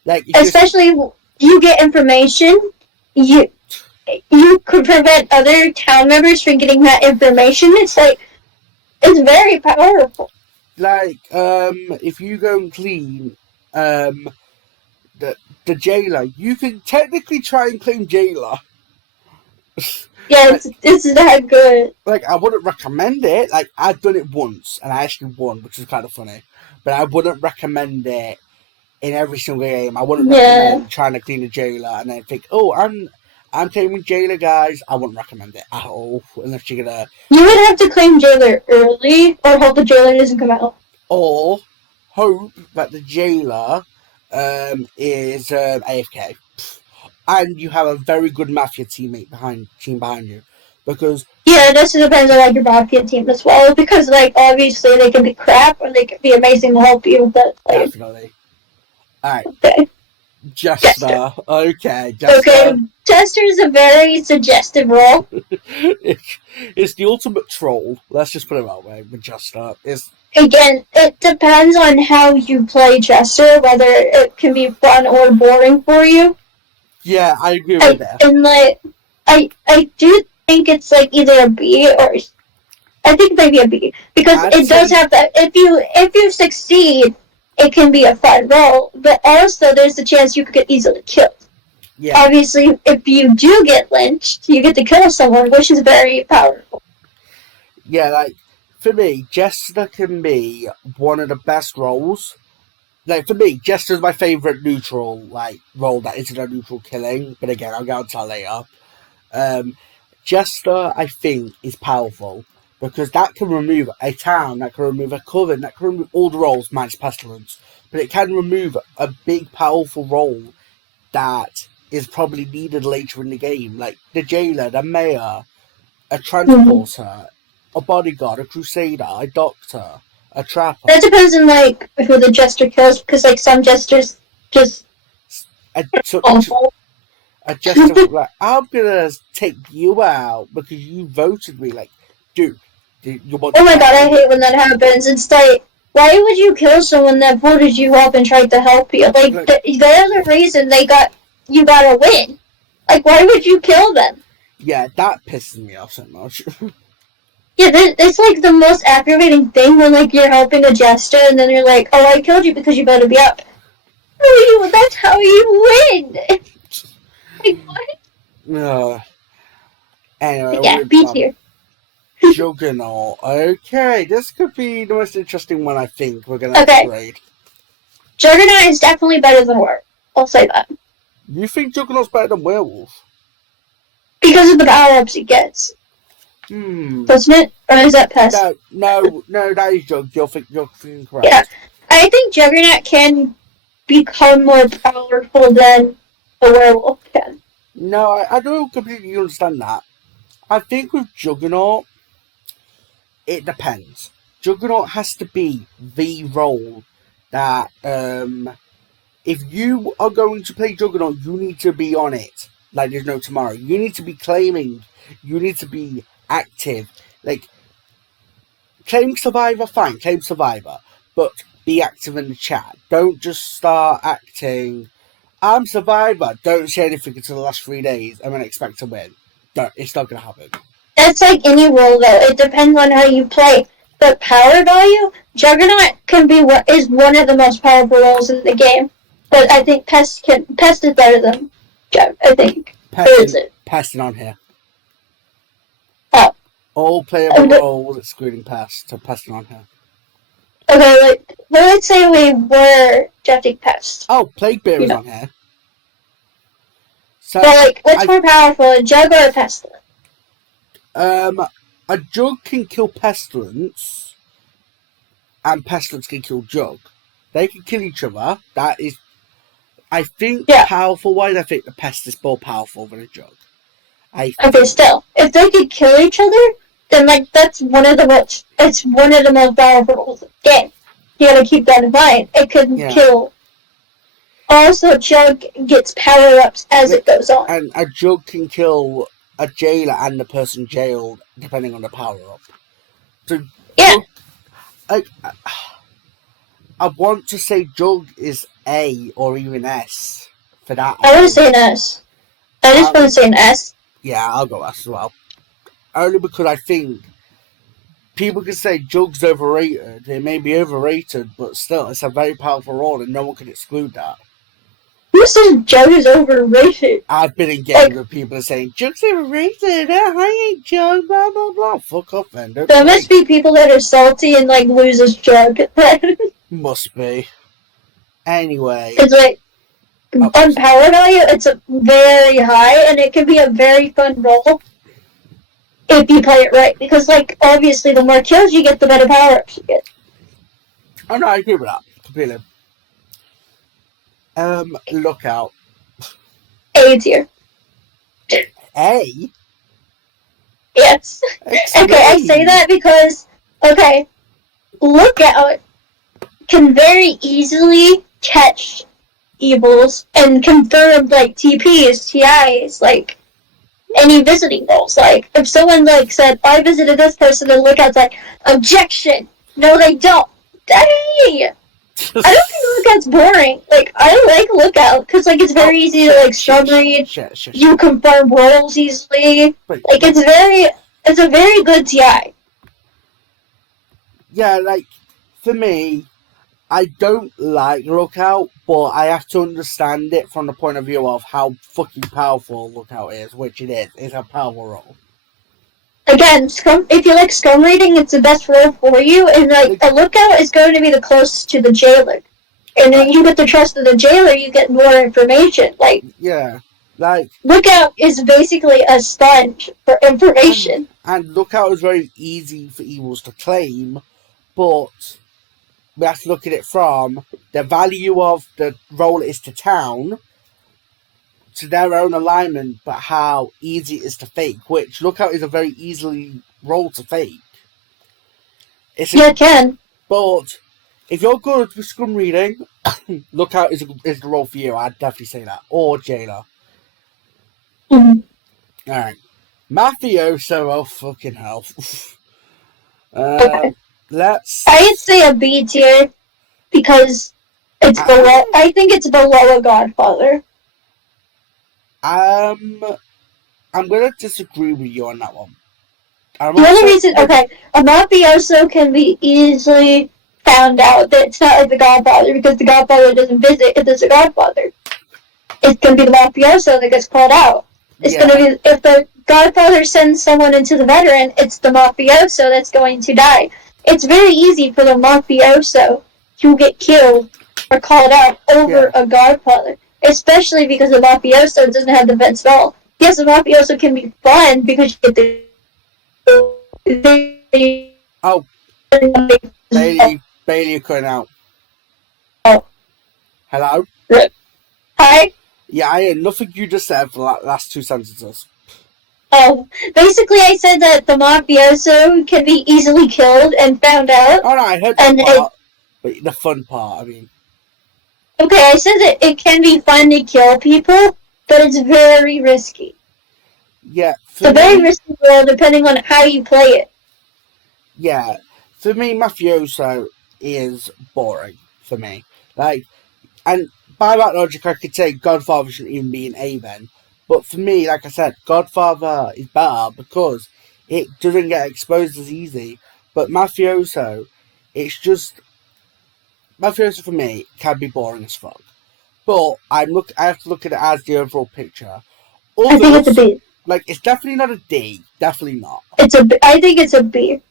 Like especially you get information, you could prevent other town members from getting that information. It's like it's very powerful. Like if you go and clean the jailer, you can technically try and claim jailer. Yeah, it's that good. Like, I wouldn't recommend it. Like, I've done it once, and I actually won, which is kind of funny. But I wouldn't recommend it in every single game. I wouldn't recommend trying to clean a jailer and then think, oh, I'm claiming jailer, guys. I wouldn't recommend it at all, unless you're gonna... You would have to claim jailer early, or hope the jailer doesn't come out. Or hope that the jailer is AFK. And you have a very good mafia teammate behind you, because it just depends on like your mafia team as well. Because like obviously they can be crap or they can be amazing to help you with that. Like, definitely. All right. Okay. Jester. Okay. Jester. Okay. Jester is a very suggestive role. It's the ultimate troll. Let's just put it that way. With Jester, again, it depends on how you play Jester, whether it can be fun or boring for you. Yeah, I agree with that. And like, I do think it's like either a B or I think maybe a B because it does have that. If you succeed, it can be a fun role, but also there's the chance you could get easily killed. Yeah. Obviously, if you do get lynched, you get to kill someone, which is very powerful. Yeah, like for me, Jester can be one of the best roles. Like, for me, Jester's my favourite neutral, like, role that isn't a neutral killing. But again, I'll get onto that later. Jester, I think, is powerful. Because that can remove a town, that can remove a coven, that can remove all the roles minus Pestilence. But it can remove a big, powerful role that is probably needed later in the game. Like, the jailer, the mayor, a transporter, a bodyguard, a crusader, a doctor... a trapper. That depends on like who the jester kills, because like some jesters just awful. A jester like, I'm gonna take you out because you voted me. Like, dude, you want? Oh my god, I hate when that happens. It's like, why would you kill someone that voted you up and tried to help you? Like, they're the reason you gotta win. Like, why would you kill them? Yeah, that pisses me off so much. Yeah, it's like the most aggravating thing when like you're helping a jester and then you're like, oh, I killed you because you better be up. No, that's how you win. Like what? Anyway, yeah, B tier. Juggernaut. Okay, this could be the most interesting one. I think we're gonna upgrade. Juggernaut is definitely better than Werewolf. I'll say that. You think Juggernaut's better than Werewolf? Because of the power-ups he gets. Doesn't it? Or is that Pest? No, that is Jug. You're thinking correct. Yeah. I think Juggernaut can become more powerful than a werewolf can. No, I don't completely understand that. I think with Juggernaut, it depends. Juggernaut has to be the role that, if you are going to play Juggernaut, you need to be on it. Like there's no tomorrow. You need to be claiming. You need to be active. Like, claim survivor, fine, claim survivor, but be active in the chat. Don't just start acting, I'm survivor, don't say anything until the last 3 days and then expect to win. Don't, it's not going to happen. That's like any role, though. It depends on how you play. But power value, Juggernaut is one of the most powerful roles in the game. But I think Pest is better than Jug, I think. Pesting on here. Oh. All playable roles excluding Pest, so Pesting on here. Okay, let's say we were drafting Pest. Oh, Plague Bear is on here. So, but what's more powerful, a Jug or a Pestilence? A Jug can kill Pestilence, and Pestilence can kill Jug. They can kill each other. That is, I think, powerful-wise, I think the Pest is more powerful than a Jug. Okay, still, if they could kill each other, then that's one of the most powerful roles of the game. You gotta keep that in mind. It could kill. Also, Jug gets power-ups as it goes on. And a Jug can kill a jailer and the person jailed, depending on the power-up. So, yeah. Jug, I want to say Jug is A or even S for that. I want to say an S. I just want to say an S. Yeah, I'll go S as well. Only because I think people can say Jug's overrated. It may be overrated, but still, it's a very powerful role, and no one can exclude that. Who says Jug is overrated? I've been in games with people saying Jug's overrated. I hate Jug. Blah blah blah. Fuck off, then. There must be people that are salty and loses Jug. Must be. Anyway, it's on power value, it's very high, and it can be a very fun role if you play it right. Because obviously, the more kills you get, the better power-ups you get. Oh no, I agree with that completely. Lookout. A tier. A? Yes. Explain. Okay, I say that because, Lookout can very easily catch evils and confirm, TPs, TIs, any visiting roles. If someone, said, I visited this person, and Lookout's objection! No, they don't! Hey! I don't think Lookout's boring. I like Lookout, because, it's very easy to, scrum read. You confirm roles easily. It's a very good TI. Yeah, for me, I don't like Lookout, but I have to understand it from the point of view of how fucking powerful Lookout is, which it is. It's a powerful role. Again, if you like scrum reading, it's the best role for you, and a Lookout is going to be the closest to the jailer. And then you get the trust of the jailer, you get more information. Lookout is basically a sponge for information. And Lookout is very easy for evils to claim, but we have to look at it from the value of the role it is to town, to their own alignment, but how easy it is to fake, which Lookout is a very easily role to fake. It can. But if you're good with scrum reading, Lookout is the role for you. I'd definitely say that. Or Jailer. Mm-hmm. Alright. Mafioso, oh fucking hell. Okay. I'd say a B tier because it's below. I think it's below a Godfather. I'm gonna disagree with you on that one. The only reason, a mafioso can be easily found out that it's not like the Godfather because the Godfather doesn't visit if there's a Godfather. It's gonna be the mafioso that gets called out. It's gonna be if the Godfather sends someone into the veteran, it's the mafioso that's going to die. It's very easy for the mafioso to get killed or called out over a Godfather. Especially because the mafioso doesn't have the vet spell. Yes, the mafioso can be fun because you get the... Oh. Bailey, you're cutting out. Oh. Hello? Hi? Yeah, I heard nothing you just said for the last 2 sentences. Oh, basically I said that the mafioso can be easily killed and found out. Oh no, I heard that part. But the fun part, I mean... Okay, I said that it can be fun to kill people, but it's very risky. Yeah. It's a very risky role depending on how you play it. Yeah. for me, mafioso is boring for me. Like, and by that logic, I could say Godfather shouldn't even be an A then. But for me, like I said, Godfather is better because it doesn't get exposed as easy. But mafioso, it's just mafioso for me can be boring as fuck. But I have to look at it as the overall picture. I think it's a B. Like, it's definitely not a D. Definitely not. I think it's a B.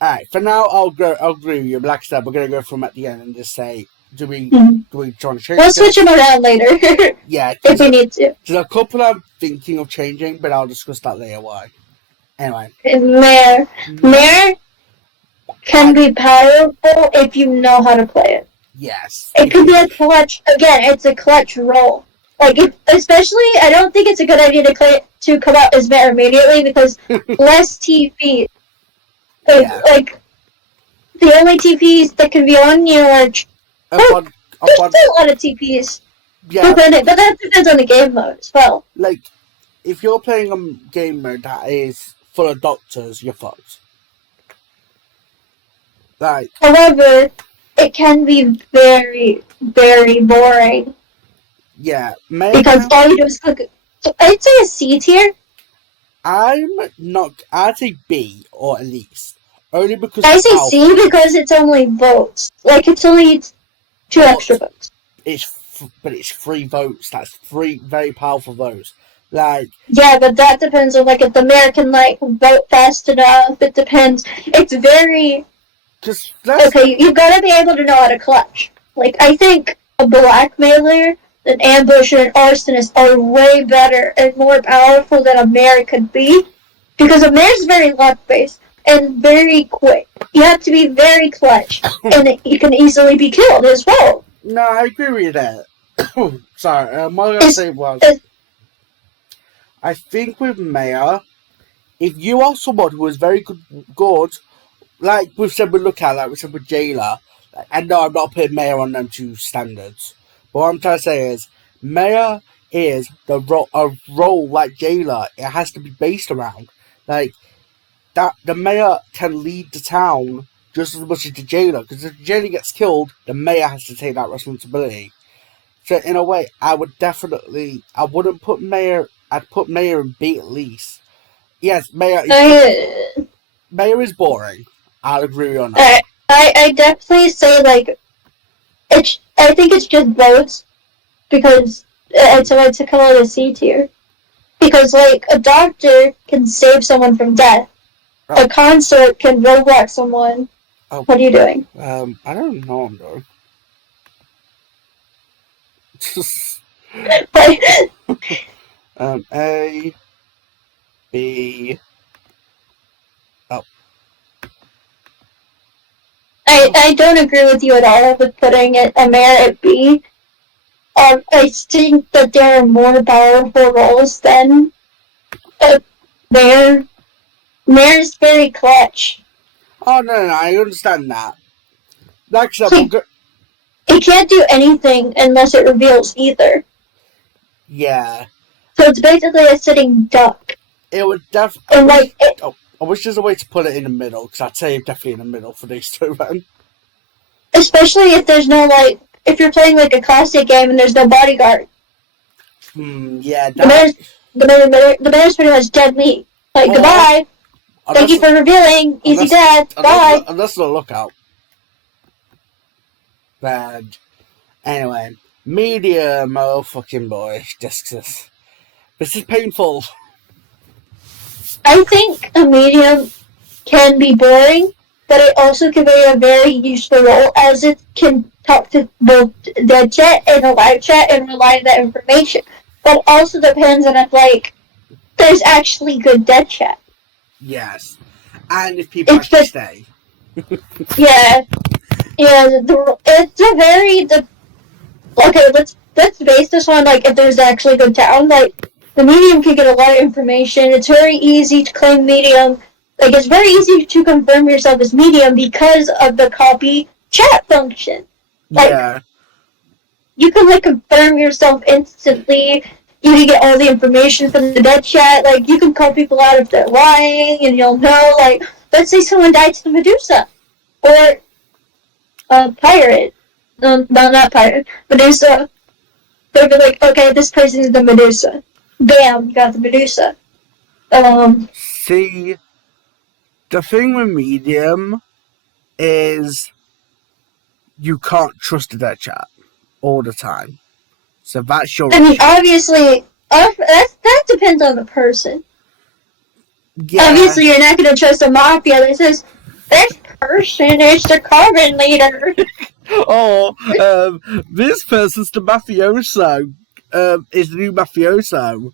Alright, for now, I'll agree with you. But like I said, we're going to go from at the end and just say, do we try and change We'll switch them around later. Yeah. If we need to. There's a couple I'm thinking of changing, but I'll discuss that later why. Anyway. Mayor can be powerful if you know how to play it. Yes. It could be a clutch. Again, it's a clutch role. Like, especially, I don't think it's a good idea to come out as mayor immediately because less TV. Like, the only TPs that can be on you are... there's still a lot of TPs. Yeah. But that depends on the game mode as well. Like, if you're playing a game mode that is full of doctors, you're fucked. Like... However, it can be very, very boring. Yeah. Because all you do is click... So I'd say a C tier. I'd say B, or at least. Only because... I say C because it's only votes. Like, it's only 2 extra votes. But it's 3 votes. That's 3 very powerful votes. Like... Yeah, but that depends on, like, if the mayor can, like, vote fast enough. It depends. It's very... Okay, you've got to be able to know how to clutch. Like, I think a blackmailer, an ambusher, and arsonist are way better and more powerful than a mayor could be. Because a mayor's very luck-based and very quick. You have to be very clutch, and you can easily be killed as well. No, I agree with that. Sorry, what I was going to say was... I think with mayor, if you are someone who is very good, like we've said with Lookout, like we said with Jailer, and no, I'm not putting mayor on them 2 standards. But what I'm trying to say is, mayor is a role like Jailer. It has to be based around. Like, that the mayor can lead the town just as much as the jailer. Because if the jailer gets killed, the mayor has to take that responsibility. So in a way, I wouldn't put mayor, I'd put mayor in B at least. Yes, mayor is boring. I'll agree with you on that. I definitely say, like, I think it's just votes, because it's a way to come out of C tier. Because, like, a doctor can save someone from death. Oh. A consort can roadblock someone. Oh. What are you doing? I don't know what I'm doing. A, B... Oh. I don't agree with you at all with putting a mayor at B. I think that there are more powerful roles than a mayor. Mayor's very clutch. Oh, no, I understand that. Like I said, he can't do anything unless it reveals either. Yeah. So it's basically a sitting duck. It would definitely... I wish there's a way to put it in the middle, because I'd say definitely in the middle for these 2, man. Especially if there's no, like... If you're playing, like, a classic game and there's no bodyguard. Yeah, The mayor's pretty much dead meat. Like, goodbye. Thank you for revealing. Easy death. Bye. Unless the Lookout. Bad. Anyway. Medium, oh fucking boy. This is painful. I think a medium can be boring, but it also can be a very useful role, as it can talk to both dead chat and a live chat and rely on that information. But also depends on if, like, there's actually good dead chat. Yes. And if people actually stay. Yeah. It's a very... Okay, let's base this on, like, if there's actually good town. Like, the medium can get a lot of information. It's very easy to claim medium. Like, it's very easy to confirm yourself as medium because of the copy chat function. Like, yeah. You can, like, confirm yourself instantly. You can get all the information from the dead chat. Like, you can call people out if they're lying, and you'll know, like, let's say someone died to the Medusa, or a pirate. No, not pirate. Medusa. They'd be like, okay, this person is the Medusa. Bam, you got the Medusa. See, the thing with Medium is you can't trust a dead chat all the time. So that's your... I mean, obviously, that depends on the person. Yeah. Obviously, you're not going to trust a mafia that says, this person is the carbon leader. Or, this person's the mafioso. Is the new mafioso.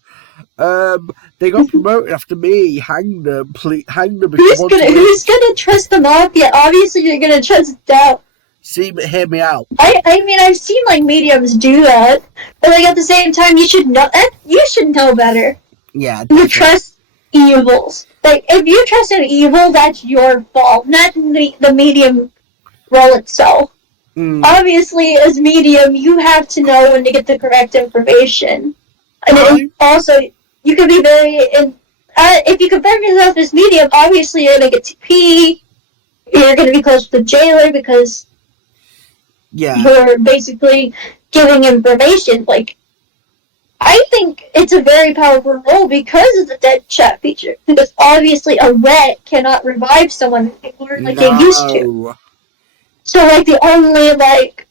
They got promoted after me. Hang them, please. Hang them. Who's gonna trust the mafia? Obviously, you're gonna trust Dow. See, but hear me out. I mean, I've seen like mediums do that, but like at the same time, you should know. You should know better. Yeah. Definitely. You trust evils. Like if you trust an evil, that's your fault, not the medium role itself. Obviously, as medium, you have to know when to get the correct information, and also you can be very. If you compare yourself as medium, obviously you're gonna get TP. You're gonna be close to the jailer because you're basically giving information. Like, I think it's a very powerful role because of the dead chat feature. Because obviously a ret cannot revive someone anymore like they used to. So, like, the only, like,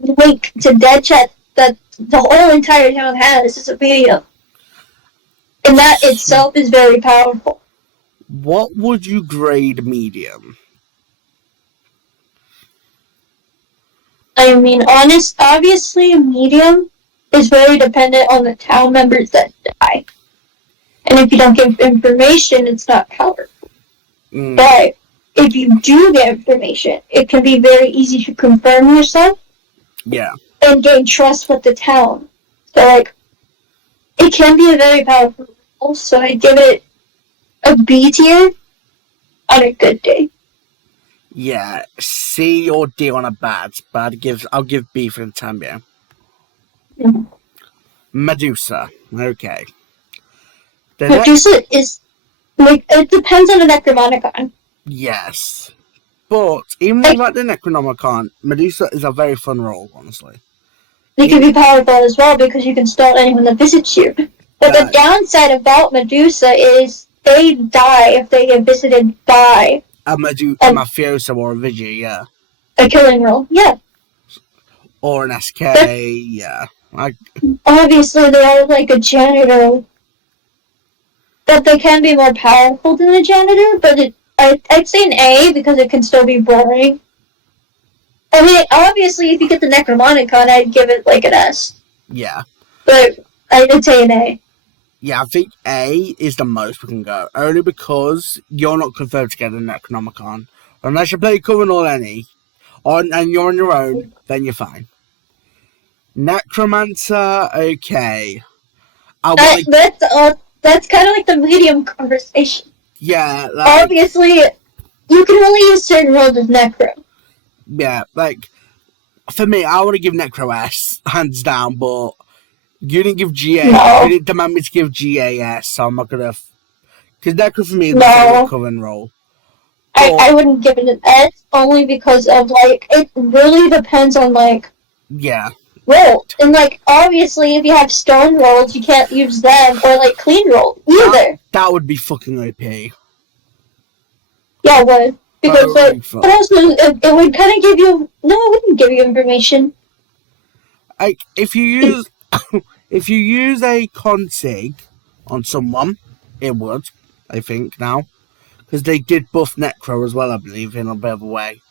link to dead chat that the whole entire town has is a video. And that itself is very powerful. What would you grade medium? I mean, obviously, medium is very dependent on the town members that die. And if you don't give information, it's not powerful. But if you do get information, it can be very easy to confirm yourself. Yeah. And gain trust with the town. So, like, it can be a very powerful role, so I give it a B tier on a good day. Yeah, C or D on a bad, but I'll give B for the time being. Mm-hmm. Medusa, okay. Medusa is, like, it depends on the Necromonicon. Yes. But, even without the Necronomicon, Medusa is a very fun role, honestly. They can be powerful as well because you can stall anyone that visits you. But the downside about Medusa is they die if they get visited by a mafioso or a Vigi, yeah. A killing role, yeah. Or an SK, yeah. Obviously, they are like a janitor. But they can be more powerful than a janitor, but I'd say an A because it can still be boring. I mean, obviously, if you get the Necromonicon, I'd give it like an S. Yeah. But I'd say an A. Yeah, I think A is the most we can go. Only because you're not confirmed to get a Necronomicon. Unless you play Coven or any, and you're on your own, then you're fine. Necromancer, okay. That's kind of like the medium conversation. Yeah, like... Obviously, you can only use certain roles as Necro. Yeah, like, for me, I would have given Necro S, hands down, but you didn't give GA. No. You didn't demand me to give GAS, so I'm not gonna... Because Necro for me is the favorite Coven role. I wouldn't give it an S, only because of, like, it really depends on, like... Yeah. Role. And, like, obviously, if you have stone rolls, you can't use them, or, like, clean roll, either. That would be fucking OP. Yeah, it would. Because, like, but also, it would kind of give you... No, it wouldn't give you information. Like, if you use... if you use a config on someone, it would, I think, now. Because they did buff Necro as well, I believe, in a bit of a way.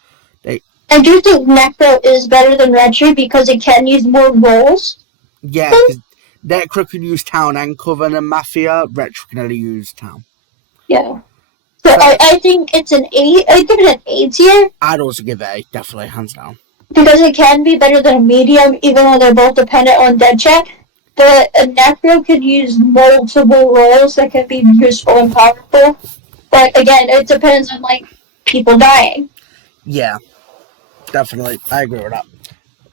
I do think Necro is better than Retro because it can use more roles. Yeah, because Necro can use Town and Coven and Mafia. Retro can only use Town. Yeah. So I think it's an A. I'd give it an A tier. I'd also give it A, definitely, hands down. Because it can be better than a medium, even though they're both dependent on dead check. But a Necro could use multiple roles that can be useful and powerful. But again, it depends on, like, people dying. Yeah, definitely. I agree with that.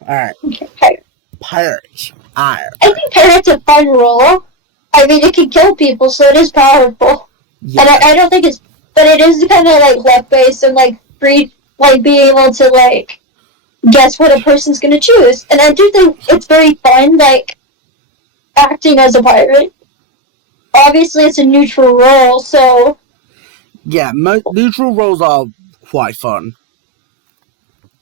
Alright. Okay, Pirates. I think Pirate's a fun role. I mean, it can kill people, so it is powerful. Yeah. And I don't think it's but it is kind of like luck based and like free, like being able to like guess what a person's gonna choose. And I do think it's very fun, like acting as a pirate. Obviously, it's a neutral role, so Yeah, neutral roles are quite fun.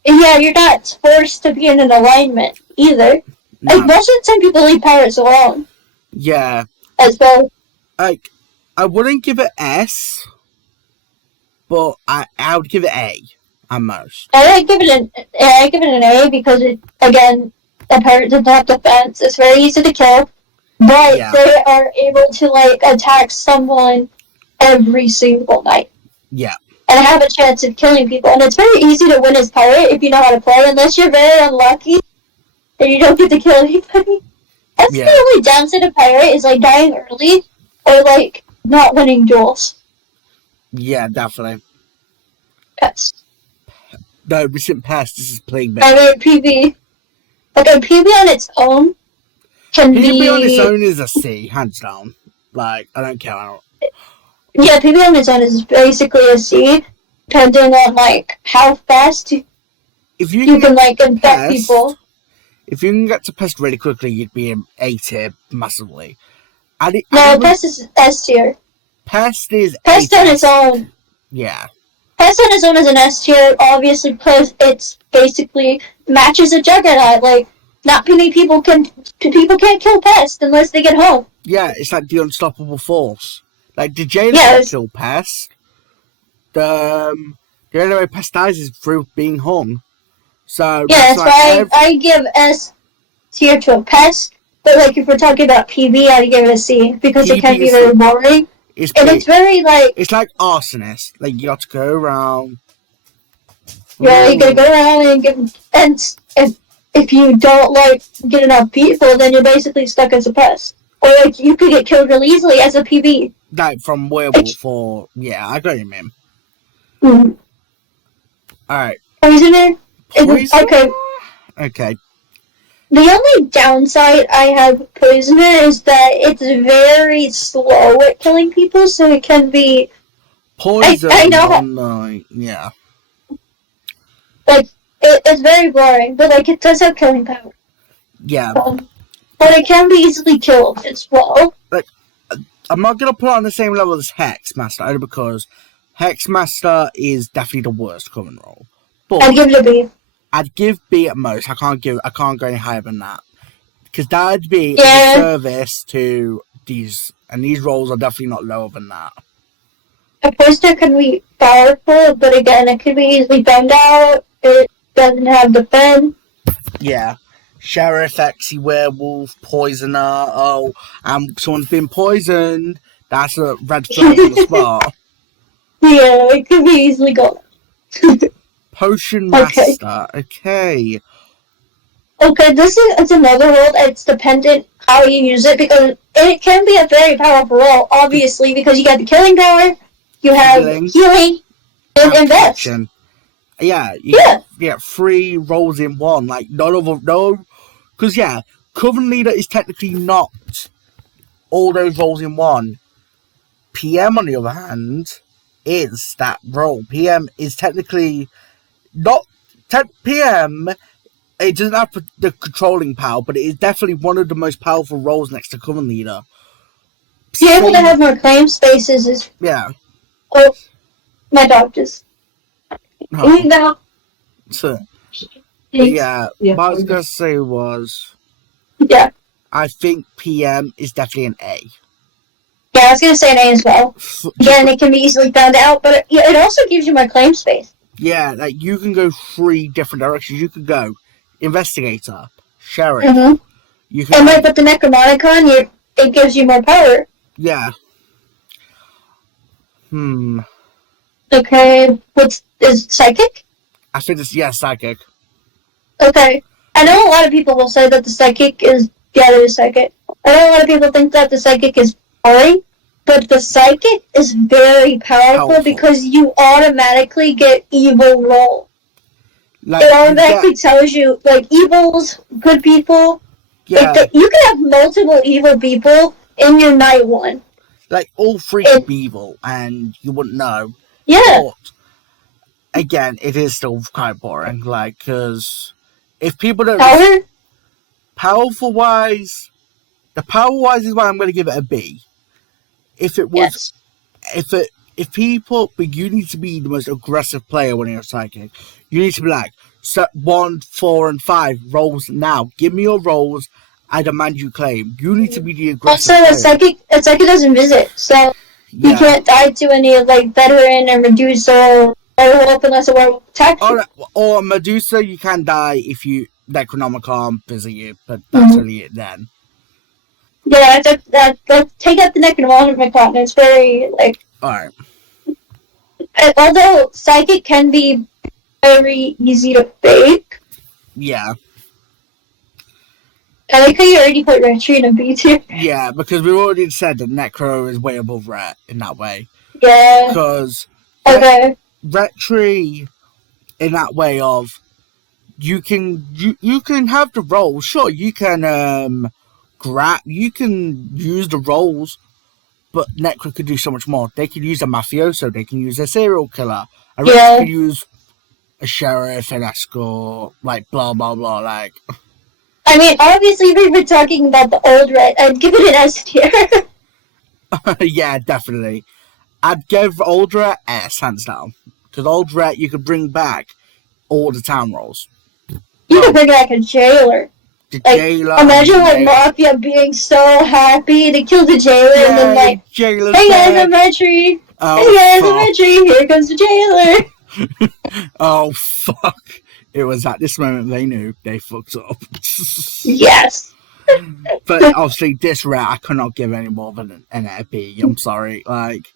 yeah, you're not forced to be in an alignment either. No. Like most of the time, people leave pirates alone. Yeah. As well. Like, I wouldn't give it S, but I would give it A at most. I give it an A because it, again, a pirate doesn't have defense. It's very easy to kill, but they are able to like attack someone every single night. Yeah. And have a chance of killing people. And it's very easy to win as pirate if you know how to play, unless you're very unlucky and you don't get to kill anybody. That's the only downside of pirate is like dying early or like not winning duels. Yeah, definitely. Pest. No, recent past. This is playing better. I mean, PB. Okay, PB on its own can be. PB on its own is a C, hands down. Like, I don't care. Yeah, PB on its own is basically a C, depending on like how fast you can like infect people. If you can get to pest really quickly, you'd be in A tier massively. Pest is S tier. Pest is Pest on its own. Yeah. Pest on its own is an S tier, obviously, because it's basically matches a juggernaut. Like, not many people can't kill Pest unless they get home. Yeah, it's like the unstoppable force. Like, the jailer can kill Pest. The only way Pest dies is through being hung. So yeah, that's why I give S tier to a Pest. But like, if we're talking about PB, I'd give it a C because it can be very boring. It's very like... It's like arsonist. Like, you got to go around. Yeah, you gotta go around and give... And if you don't, like, get enough people, then you're basically stuck as a pest. Or, like, you could get killed really easily as a PB. Like, from werewolf or... Yeah, I got you, man. Mm-hmm. Alright. Poisoner? Okay. Okay. The only downside I have Poisoner is that it's very slow at killing people, so it can be... Poison. I know. Yeah. Like, it's very boring, but, like, it does have killing power. Yeah. But it can be easily killed as well. Like, I'm not going to put it on the same level as Hexmaster, only because Hexmaster is definitely the worst current role. But I'd give it a B. I'd give B at most. I can't go any higher than that. Because that'd be a service to these, and these roles are definitely not lower than that. A poisoner can be powerful, but again, it can be easily found out. It doesn't have defense. Yeah. Sheriff, Exy, Werewolf, Poisoner, someone's been poisoned. That's a red flag on the spot. Yeah, it could be easily gone. Potion Master, okay. Okay, this is another role that's dependent how you use it, because it can be a very powerful role, obviously, because you got the killing power, you have healing, and invest. Yeah, you get 3 roles in one, like, because, Coven Leader is technically not all those roles in one. PM, on the other hand, is that role. PM is technically not... PM, it doesn't have the controlling power, but it is definitely one of the most powerful roles next to Coven Leader. Being able to have more claim spaces is... Yeah. Oh, my dog just... Oh. No. So, what I was going to say was... Yeah. I think PM is definitely an A. Yeah, I was going to say an A as well. Again, it can be easily found out, but it also gives you more claim space. Yeah, like, you can go 3 different directions. You could go Investigator, Sheriff. You can with the Necromonicon, it gives you more power. Yeah. Okay, is it Psychic? I think it's, Psychic. Okay. I know a lot of people will say that the Psychic is... Yeah, it is Psychic. I know a lot of people think that the Psychic is boring, but the Psychic is very powerful. Because you automatically get evil roll. Like, it automatically tells you, like, evils, good people. Yeah. Like you can have multiple evil people in your night one. Like, all three could be evil, and you wouldn't know. Yeah. But, again, it is still quite boring. Like, because if people don't... Power? Powerful-wise... The power-wise is why I'm going to give it a B. If it was... Yes. If people... But you need to be the most aggressive player when you're psychic. You need to be like, 1, 4, and 5 rolls now. Give me your rolls. I demand you claim. You need to be the aggressive also, player. a psychic doesn't visit, so you can't die to any of, like, veteran or Medusa or werewolf unless a werewolf attacks you. Or Medusa, you can die if you Necronomicon visit you, but that's only it then. Yeah, take out the Necronomicon. It's very, like... Alright. Although psychic can be very easy to fake. Yeah. I like how you already put Retry in a B tier. Yeah, because we've already said that Necro is way above Ret in that way. Yeah. Because Retry in that way of you can have the rolls. Sure, you can you can use the rolls, but Necro could do so much more. They could use a mafioso, they can use a serial killer. A Retry could use a sheriff, an escort, like blah blah blah, like. I mean, obviously, we've been talking about the old Ret. I'd give it an S tier. Yeah, definitely. I'd give old Ret S, hands down. Because old Ret, you could bring back all the town rolls. You could bring back a jailer. The jailer. Imagine, Mafia being so happy to kill the jailer and then, like, jailer's hey guys, I'm Retry. Hey guys, I'm Retry. Here comes the jailer. Oh, fuck. It was at this moment they knew they fucked up. Yes. But obviously, this Ret, I cannot give any more than an B. I'm sorry. Like,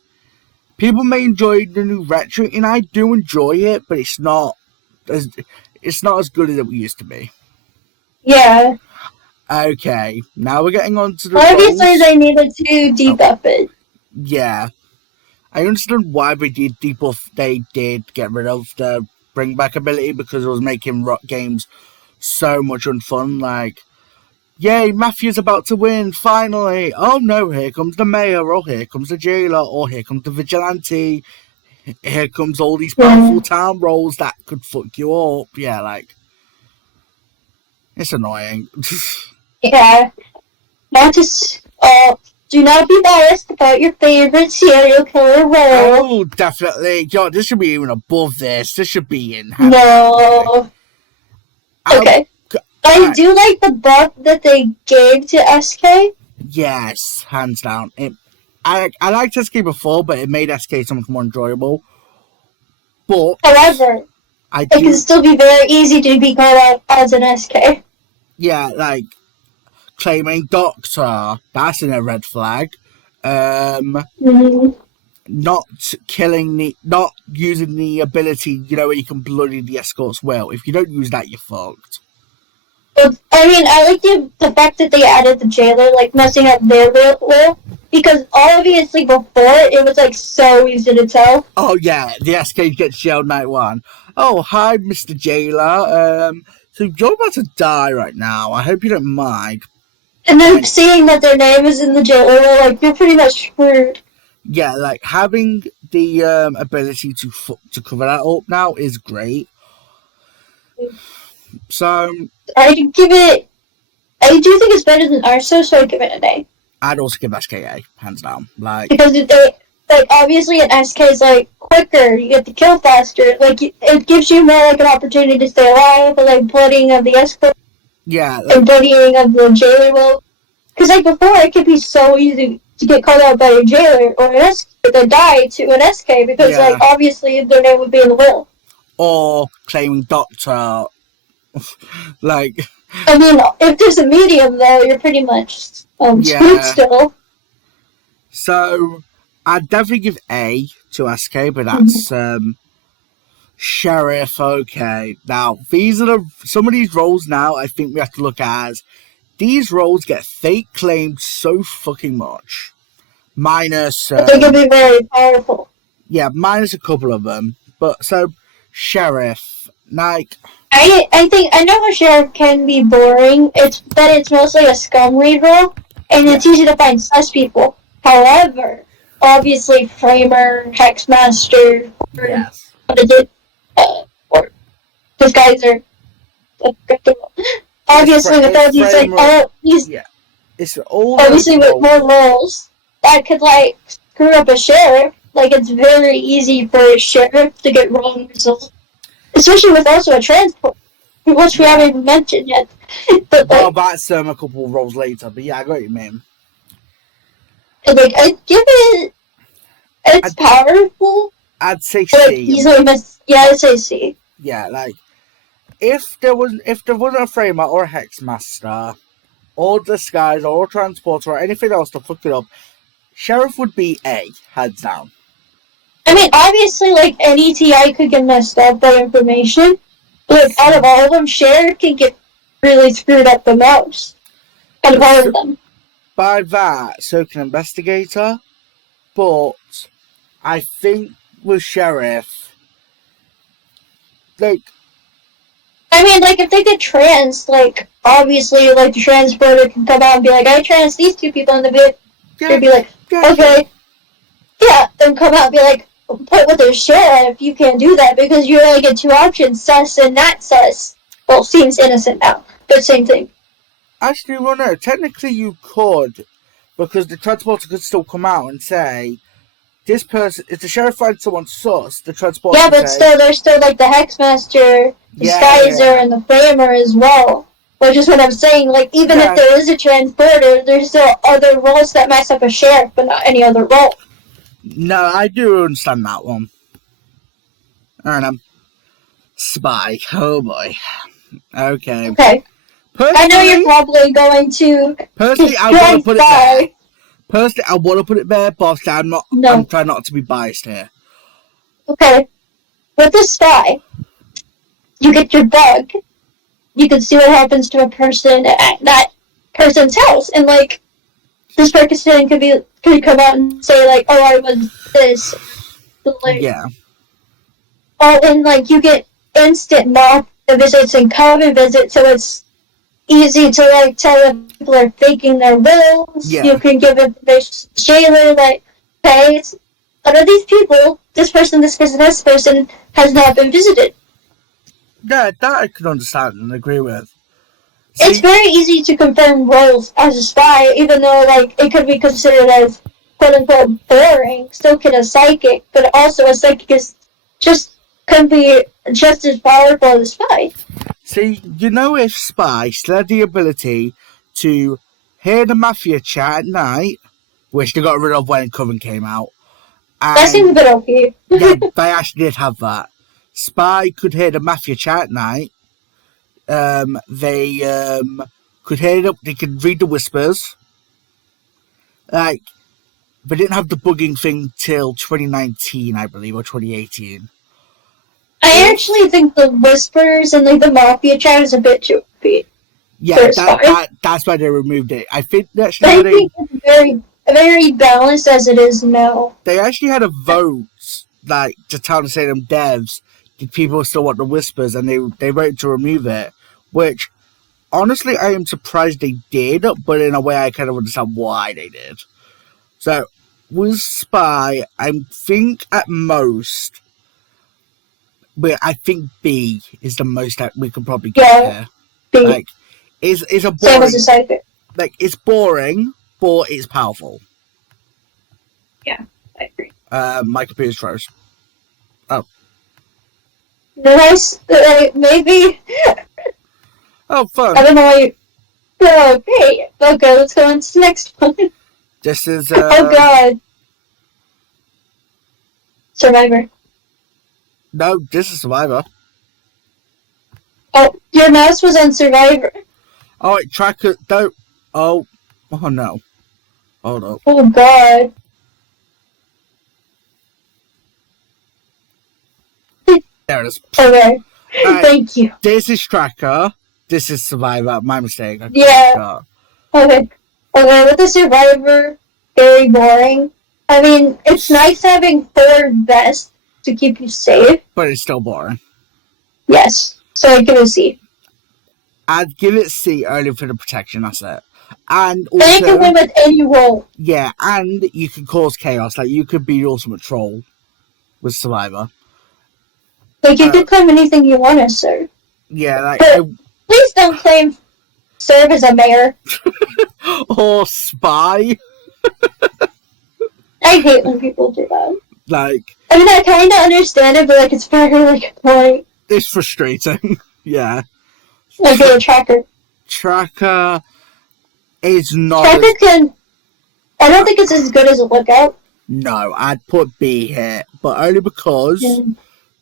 people may enjoy the new Retry, and I do enjoy it, but it's not as good as it used to be. Yeah. Okay, now we're getting on to the obviously roles. They needed to debuff it. Yeah. I understand why they did debuff. They did get rid of the bring back ability because it was making rock games so much unfun. Like, yay, Mafia's about to win, finally. Oh no, here comes the mayor, or here comes the jailer, or here comes the vigilante. Here comes all these powerful town rolls that could fuck you up. Yeah, like, it's annoying. Yeah. Do not be biased about your favorite serial killer role. Oh, definitely. Yo, this should be even above this. This should be in. No. Okay. I do like the buff that they gave to SK. Yes, hands down. I liked SK before, but it made SK so much more enjoyable. But however, it can still be very easy to be called out as an SK. Yeah, like claiming Doctor, that's in a red flag. Not using the ability, where you can bloody the escort's will. If you don't use that, you're fucked. I mean, I like the fact that they added the jailer, like, messing up their will, because obviously before, it was, like, so easy to tell. Oh, yeah, the SK gets jailed night 1. Oh, hi, Mr. Jailer. So you're about to die right now. I hope you don't mind. And then seeing that their name is in the jailer, like, you're pretty much screwed. Yeah, like, having the ability to cover that up now is great. So I do think it's better than Arso, so I'd give it an A. I'd also give SK A, hands down. Like, because obviously an SK is, like, quicker, you get the kill faster, like, it gives you more, like, an opportunity to stay alive, but, like, bloodying of the escort. Yeah. And bloodying of the jailer will. Because, like, before, it could be so easy to get called out by a jailer or an SK to die to an SK, because, like, obviously their name would be in the will. Or claiming Doctor. Like, I mean, if there's a medium, though, you're pretty much screwed still. So, I'd definitely give A to SK, but that's Sheriff. Okay, now these are some of these roles. Now I think we have to look at these roles get fake claimed so fucking much. Minus, they can be very powerful. Yeah, minus a couple of them. But so, Sheriff, like. I know how Sheriff can be boring. It's mostly a scum raid role, and it's easy to find sus people. However, obviously Framer, Hexmaster, or Yes. what is it? Or Disguiser. Obviously, with all these like all these, yeah, it's all obviously with roles. more roles that could like screw up a sheriff. Like it's very easy for a sheriff to get wrong results, especially with also a transport, which we haven't even mentioned yet. But well, that's a couple of roles later. But yeah, I got what you mean. Like I'd give it, it's powerful. I'd say But C. easily miss. Yeah, I'd say C. Yeah, like if there wasn't a framer or a hexmaster, or disguise or transporter or anything else to fuck it up, sheriff would be A, hands down. I mean, obviously, like any TI could get messed up by information. But like out of all of them, sheriff can get really screwed up the most. Out of all of them. By that, so can investigator. But I think with sheriff, like, I mean, like, if they get trans, like, obviously, like, the transporter can come out and be like, I trans these two people in the bit. They'd be like, okay. Yeah, then come out and be like, but with a sheriff, you can't do that because you only get two options, sus and not sus. Well, seems innocent now, but same thing. Actually, well, no, technically you could, because the transporter could still come out and say, this person, if the sheriff finds someone sus, the transporter yeah, but say, still, there's still, like, the Hexmaster, Disguiser, and the Framer as well. Which is what I'm saying, like, even if there is a transporter, there's still other roles that mess up a sheriff, but not any other role. No, I do understand that one. And spy. Oh boy. Okay. I know you're probably going to. Personally, I want to put it there. Personally, I want to put it there, but I'm not. No. I'm trying not to be biased here. Okay. With the spy, you get your bug. You can see what happens to a person at that person's house, and like this person could come out and say like, "Oh, I was this." Like, yeah. Oh, and like you get instant mob visits and coven visits, so it's easy to like tell if people are faking their wills. Yeah. You can give information to jailer like, "Hey, out of these people, this person has not been visited." Yeah, that I can understand and agree with. See, it's very easy to confirm roles as a spy, even though like it could be considered as quote unquote boring. Still can a psychic, but also a psychic is can be just as powerful as a spy. See, you know, if spy still had the ability to hear the mafia chat at night, which they got rid of when Coven came out. That seems a bit okay. Yeah, they actually did have that. Spy could hear the mafia chat at night. They could hear it. They could read the whispers. Like, they didn't have the bugging thing till 2019, I believe, or 2018. I actually think the whispers and like the mafia chat is a bit too OP. Yeah, that's why they removed it. I think that's I think it's very balanced as it is now. They actually had a vote, like, to tell the Salem devs, did people still want the whispers, and they voted to remove it, which, honestly, I am surprised they did, but in a way I kind of understand why they did. So, with Spy, I think at most, but I think B is the most that we can probably get here. B. Like, it's a boring... Same as a psychic. Like, it's boring, but it's powerful. Yeah, I agree. My computer's froze. Oh. Nice. Maybe. Oh, fun. I don't know why you... Oh, great. Okay, let's go on to the next one. This is, Oh, God. Survivor. No, this is Survivor. Oh, your mouse was on Survivor. Oh, wait, tracker... Don't... Oh. Oh, no. Hold up. Oh, God. There it is. Okay. Thank you. This is Tracker. This is Survivor. My mistake. Yeah. Okay. Okay, with the Survivor, very boring. I mean, it's nice having 4 vests to keep you safe. But it's still boring. Yes. So I'd give it a C. I'd give it C only for the protection, that's it. And also, they can win with any role. Yeah, and you can cause chaos. Like, you could be the ultimate troll with Survivor. Like, you could claim anything you want to serve. Yeah, like... But please don't claim serve as a mayor. Or spy. I hate when people do that. Like... I mean, I kind of understand it, but, like, it's very, like, annoying. It's frustrating. Yeah. Like, a tracker. Tracker is not... Tracker can... I don't think it's as good as a lookout. No, I'd put B here. But only because...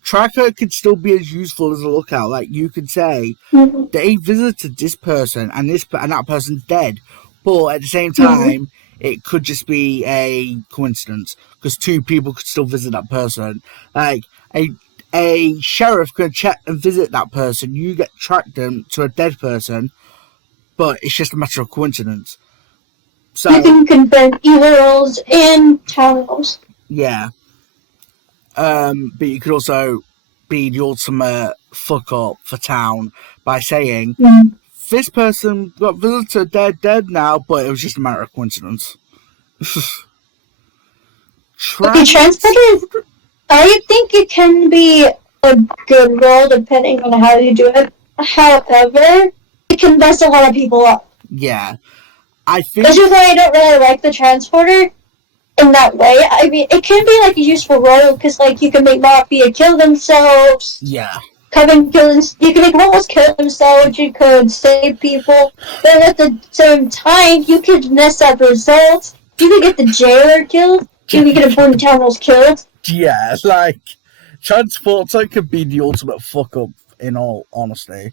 Tracker could still be as useful as a lookout. Like, you could say, they visited this person and that person's dead. But at the same time, it could just be a coincidence. Because 2 people could still visit that person. Like, a sheriff could check and visit that person. You get tracked them to a dead person. But it's just a matter of coincidence. So, you can confirm evil roles and town roles. Yeah. But you could also be the ultimate fuck up for town by saying, this person got visited, they're dead now, but it was just a matter of coincidence. Transporter, I think it can be a good role depending on how you do it. However, it can mess a lot of people up. Yeah. I think... Which is why I don't really like the transporter in that way. I mean, it can be like a useful role because, like, you can make Mafia kill themselves. Yeah. You can make roles kill themselves. You could save people, but at the same time, you could mess up results. You could get the jailer killed. You could get a bunch of town roles killed. Yeah, like, transporter could be the ultimate fuck up. In all honesty,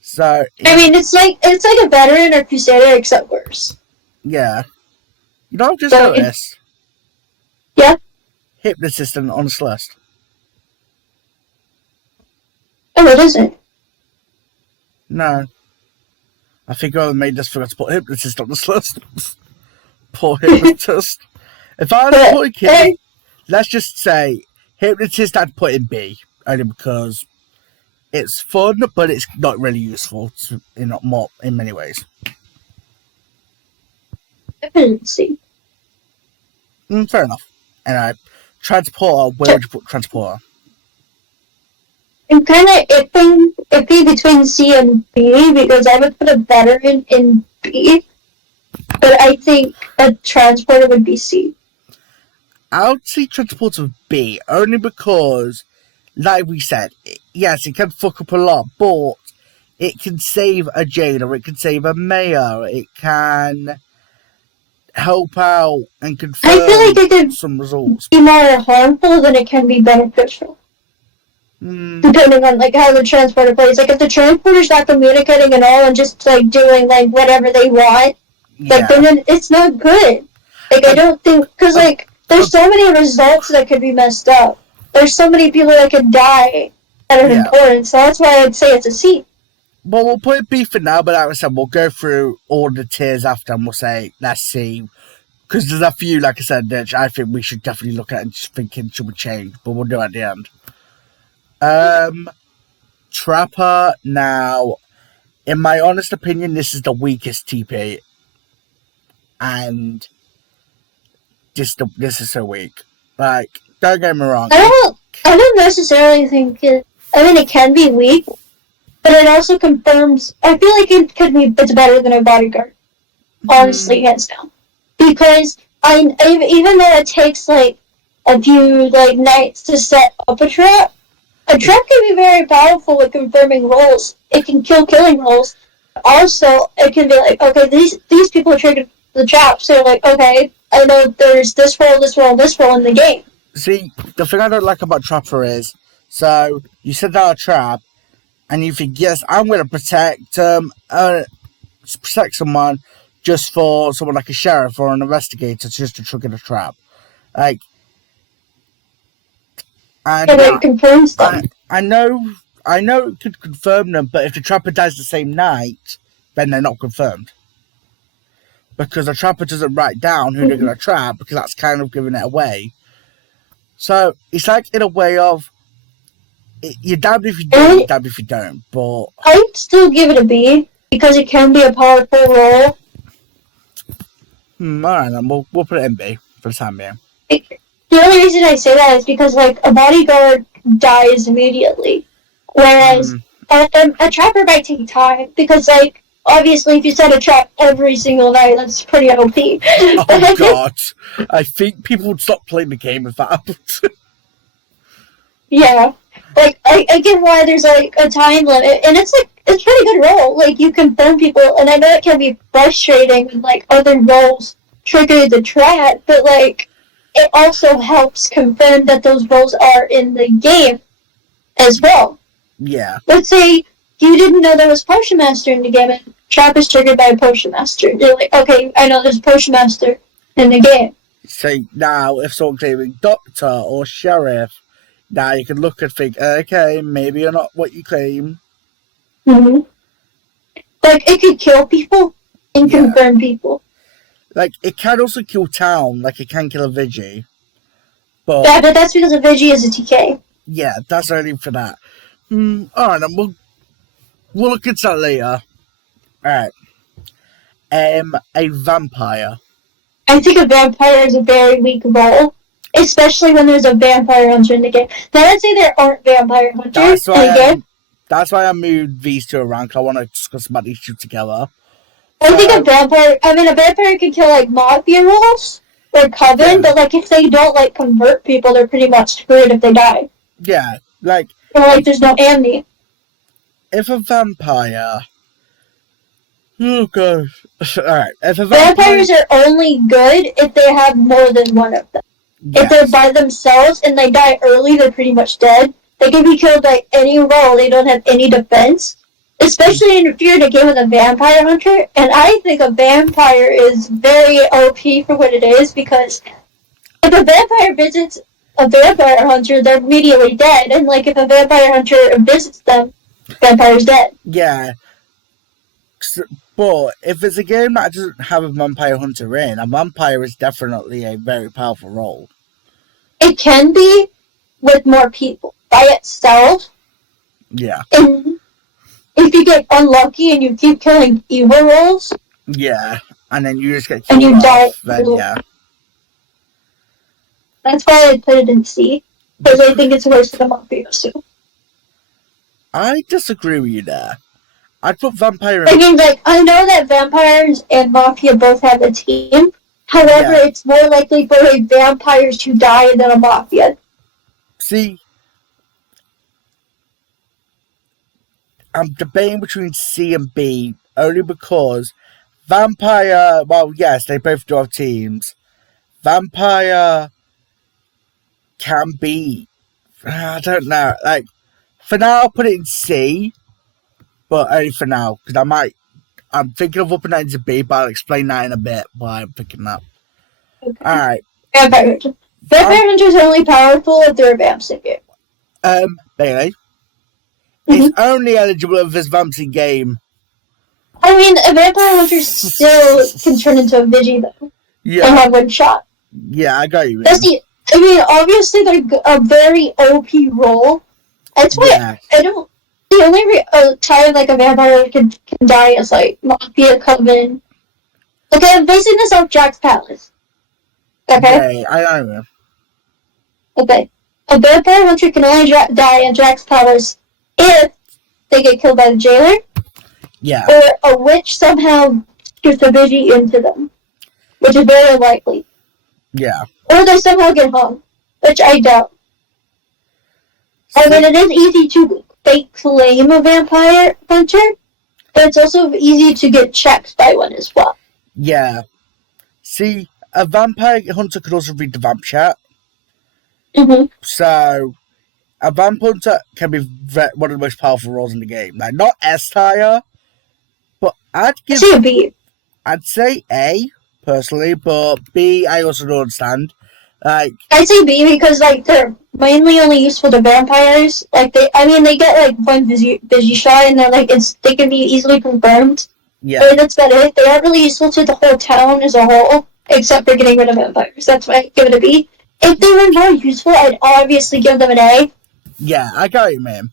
so I mean, it's like a veteran or crusader except worse. Yeah. You know, I've just noticed. Yeah? Hypnotist on this list. Oh, it isn't. No. I think I made this forgot to put hypnotist on this list. Poor hypnotist. If I was putting Kid, let's just say hypnotist I'd put in B. Only because it's fun, but it's not really useful in many ways. Dependency. Fair enough. Anyway, transporter. Where would you put transporter? I'm kind of iffy between C and B because I would put a veteran in B, but I think a transporter would be C. I would say transporter B only because, like we said, yes, it can fuck up a lot, but it can save a jailer, it can save a mayor, it can help out and confirm I feel like it could some results. Be more harmful than it can be beneficial. Depending on like how the transporter plays. Like if the transporter's not communicating at all and just like doing like whatever they want, like then it's not good. Like I don't think because like there's so many results that could be messed up. There's so many people that could die that are important. So that's why I'd say it's a C. Well, we'll put it B for now, but like I said, we'll go through all the tiers after and we'll say, let's see. Because there's a few, like I said, that I think we should definitely look at and just thinking should we change, but we'll do it at the end. Trapper, now, in my honest opinion, this is the weakest TP. And this is so weak. Like, don't get me wrong. I don't necessarily think it can be weak, but it also confirms, I feel like it's better than a bodyguard. Honestly, hands down. Because even though it takes like a few like nights to set up a trap can be very powerful with confirming roles. It can kill killing roles. Also, it can be like, okay, these people are triggered the trap, so like, okay, I know there's this role, this role, this role in the game. See, the thing I don't like about Trapper is, so you set out a trap, and you think, yes, I'm going to protect someone just for someone like a sheriff or an investigator just to trigger the trap. Like, and it confirms them. I know it could confirm them, but if the trapper dies the same night, then they're not confirmed. Because the trapper doesn't write down who they're going to trap, because that's kind of giving it away. So, it's like in a way of, you're damned if you do, you're damned if you don't, but... I'd still give it a B, because it can be a powerful role, Alright, then we'll put it in B for the time being. The only reason I say that is because, like, a bodyguard dies immediately, whereas a trapper might take time because, like, obviously if you set a trap every single night, that's pretty OP. Oh god, I think people would stop playing the game if that happened. Yeah, like I get why there's like a time limit, and it's pretty good role. Like you confirm people, and I know it can be frustrating when like other roles trigger the trap, but like it also helps confirm that those roles are in the game as well. Yeah. Let's say you didn't know there was Potion Master in the game, and trap is triggered by a Potion Master. You're like, okay, I know there's a Potion Master in the game. So now, if someone's claiming Doctor or Sheriff, now you can look and think, okay, maybe you're not what you claim. Mm-hmm. Like, it could kill people and confirm people. Like, it can also kill Town, like it can kill a Vigi. But that's because a Vigi is a TK. Yeah, that's only for that. Alright, then we'll look into that later. Alright. A vampire. I think a vampire is a very weak role, especially when there's a vampire hunter in the game. Now, let's say there aren't vampire hunters in the game. That's why I moved these two around, because I want to discuss about these two together. I think a vampire can kill, like, Mafia roles or Coven, but, like, if they don't, like, convert people, they're pretty much screwed if they die. Yeah, like... Or, like, there's no amni. If a vampire... Oh, gosh. Alright, if a Vampires are only good if they have more than one of them. Yes. If they're by themselves and they die early, they're pretty much dead. They can be killed by any role. They don't have any defense. Especially if you're in a game with a vampire hunter. And I think a vampire is very OP for what it is, because if a vampire visits a vampire hunter, they're immediately dead. And, like, if a vampire hunter visits them, vampire's dead. Yeah. But if it's a game that doesn't have a vampire hunter in, a vampire is definitely a very powerful role. It can be with more people. By itself. Yeah. And if you get unlucky and you keep killing evil roles. Yeah. And then you just get killed and you die. Then, yeah. That's why I put it in C. Because I think it's worse than Mafia too. I disagree with you there. I'd put vampire in... I mean, like, I know that vampires and Mafia both have a team. However, it's more likely for a vampire to die than a Mafia. See, I'm debating between C and B only because vampire, well, yes, they both do have teams. Vampire can be, I don't know, like, for now I'll put it in C, but only for now, because I'm thinking of upping that into B, but I'll explain that in a bit why I'm picking that. Okay. Alright. Vampire Hunter. Vampire Hunters are only powerful if they're a vamps in game. Bailey. It's only eligible if it's vamps in game. I mean, a Vampire Hunter still can turn into a Vigi, though. Yeah. And have one shot. Yeah, I got you. I mean, obviously they're a very OP role. That's why I don't... The only time, like, a vampire can die is, like, Mafia Coven. Okay, I'm basing this off Jack's Palace. Okay? I don't know. Okay. A vampire hunter can only die in Jack's Palace if they get killed by the jailer. Yeah. Or a witch somehow shoots a Vigi into them. Which is very unlikely. Yeah. Or they somehow get hung. Which I doubt. I mean, it is easy to fake claim a vampire hunter, but it's also easy to get checked by one as well. Yeah. See, a vampire hunter could also read the vamp chat. Mm-hmm. So, a vamp hunter can be one of the most powerful roles in the game. Like, not S tier, but I'd say B. I'd say A, personally, but B, I also don't understand. Like, I'd say B because, like, they're mainly only useful to vampires. Like, they get, like, one Vigi shot, and they're, like, they can be easily confirmed. Yeah. But that's about it. They aren't really useful to the whole town as a whole, except for getting rid of vampires. That's why I give it a B. If they were more useful, I'd obviously give them an A. Yeah, I got you, man.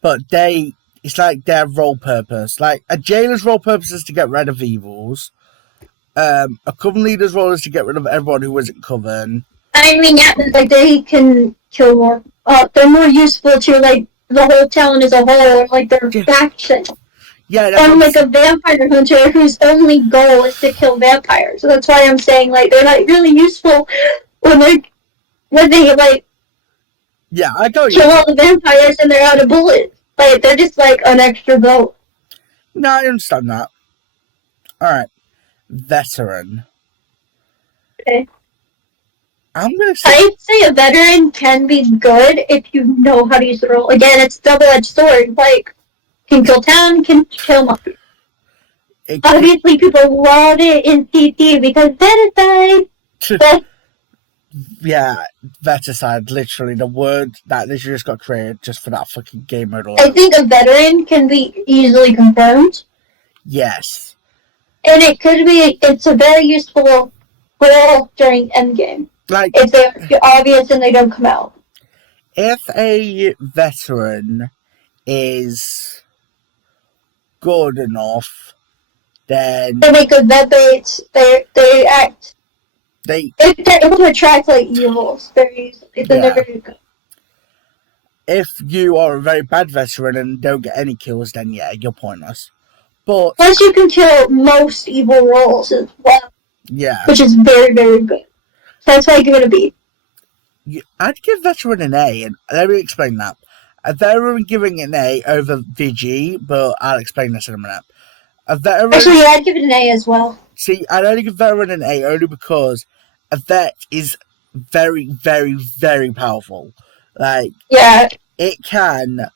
But it's like their role purpose. Like, a jailer's role purpose is to get rid of evils. A coven leader's role is to get rid of everyone who isn't coven. I mean, yeah, like they can kill more. They're more useful to like the whole town as a whole, like their faction. Yeah, I'm like a vampire hunter whose only goal is to kill vampires. So that's why I'm saying like they're not really useful when they like I got kill all the vampires and they're out of bullets. Like they're just like an extra vote. No, I understand that. Alright. Veteran. Okay. I'm gonna say I'd say a veteran can be good if you know how to use the role. Again, it's a double-edged sword. Like, can kill town, can kill mafia. Obviously, people love it in CT because veticide. Yeah, veticide, literally the word that literally just got created just for that fucking game mode alone. I think a veteran can be easily confirmed. Yes. And it's a very useful role during endgame. Like, if they're obvious and they don't come out. If a veteran is good enough, then they make good vet baits. They act. If they're able to attract like evils very easily, then they're very good. If you are a very bad veteran and don't get any kills, then yeah, you're pointless. But plus, you can kill most evil roles as well. Yeah, which is very, very good. So that's why I give it a B. I'd give veteran an A, and let me explain that. A veteran giving an A over VG, but I'll explain this in a minute. A veteran. Actually, yeah, I'd give it an A as well. See, I'd only give veteran an A only because a vet is very, very, very powerful. Like, yeah, it can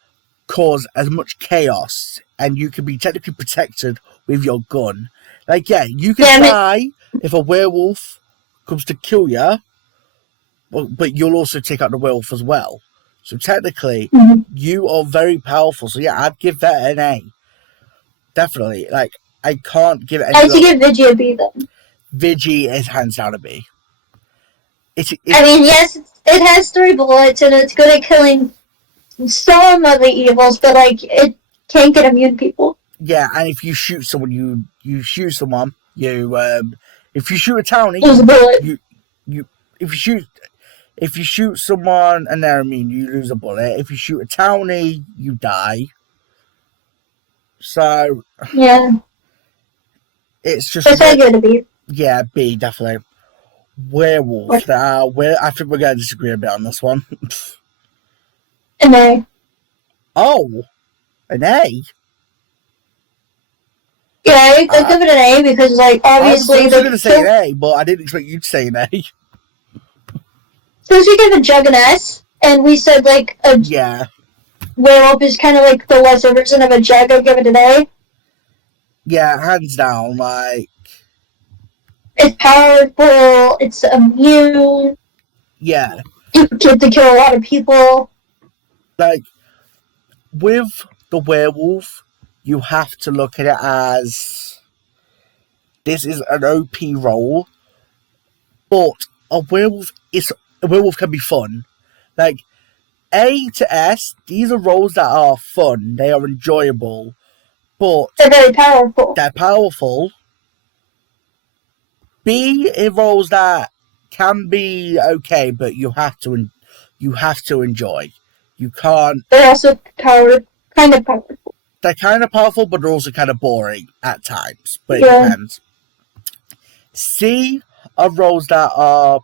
cause as much chaos, and you can be technically protected with your gun. Like, yeah, you can die if a werewolf comes to kill you, but you'll also take out the werewolf as well. So technically, you are very powerful. So yeah, I'd give that an A. Definitely. Like, I can't give it any. I'd give Vigi a B then. Vigi is hands down a B. I mean, yes, it has 3 bullets and it's good at killing some of the evils, but like it can't get immune people. Yeah, and if you shoot someone, you shoot someone. If you shoot a townie, lose a bullet. If you shoot someone and they're immune, you lose a bullet. If you shoot a townie, you die. So yeah, it's just. That's why I give it a B. Yeah, B definitely. Werewolf. I think we're going to disagree a bit on this one. An A. Oh, an A. Yeah, I give it an A because, like, obviously... I was going to say an A, but I didn't expect you to say an A. Since we gave a Jug an S, and we said, like, a werewolf is kind of like the lesser version of a Jug, I'd give it an A. Yeah, hands down, like... It's powerful, it's immune. Yeah. You get to kill a lot of people. Like, with the werewolf, you have to look at it as this is an OP role, but a werewolf can be fun. Like, A to S, these are roles that are fun, they are enjoyable, but they're very powerful. They're powerful. B in roles that can be okay, but you have to enjoy. You can't. They're also kind of powerful. They're kind of powerful, but they're also kind of boring at times. But it depends. C are roles that are.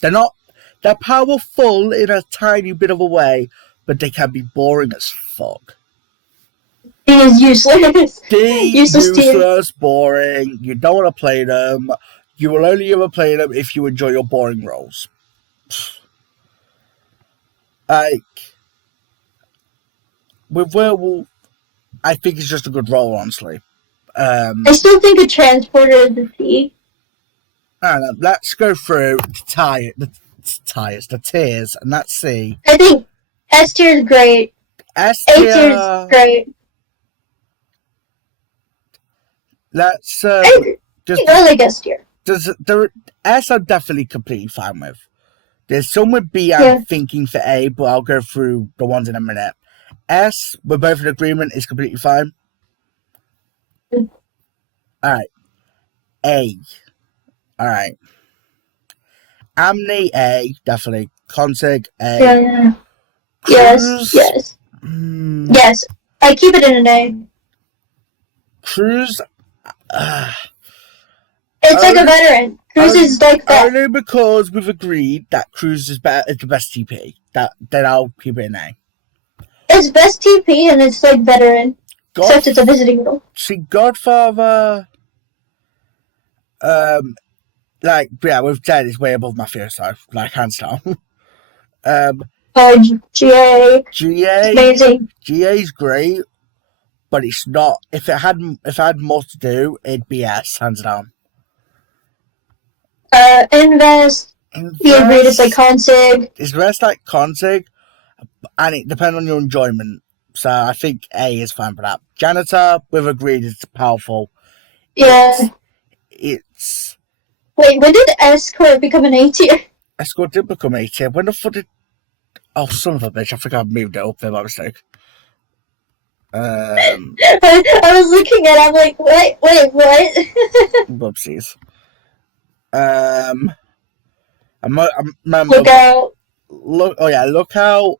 They're powerful in a tiny bit of a way, but they can be boring as fuck. D is useless. Useless, boring. You don't want to play them. You will only ever play them if you enjoy your boring roles. Like, with Werewolf, I think it's just a good role, honestly. I still think a transporter is a C. I don't know, let's go through the tiers, and let's see. I think S tier is great. A tier is great. Let's I like S tier. S I'm definitely completely fine with. There's some with B I'm thinking for A, but I'll go through the ones in a minute. S, we're both in agreement, is completely fine. Alright. A. Alright. Amni A, definitely. Consig A. Yeah. Cruz. Yes. Yes. I keep it in an A. Cruz. It's like a veteran. Cruz is like that. Only because we've agreed that Cruz is better, is the best TP. Then I'll keep it in A. It's best TP and it's like veteran. Except it's a visiting role. See, Godfather. Like, yeah, we've said it's way above Mafioso, like, hands down. GA. GA. Amazing. GA's great, but it's not. If it had more to do, it'd be S, hands down. Invest. We agreed it's like Consig. It's best like Consig, and it depends on your enjoyment. So I think A is fine for that. Janitor, we've agreed it's powerful. Yeah. It's. Wait, when did Escort become an A tier? Escort did become A tier. When the fuck did. Oh, son of a bitch. I think I moved it up there by mistake. I was looking at it, I'm like, wait, what? Whoopsies. Look out. Look out.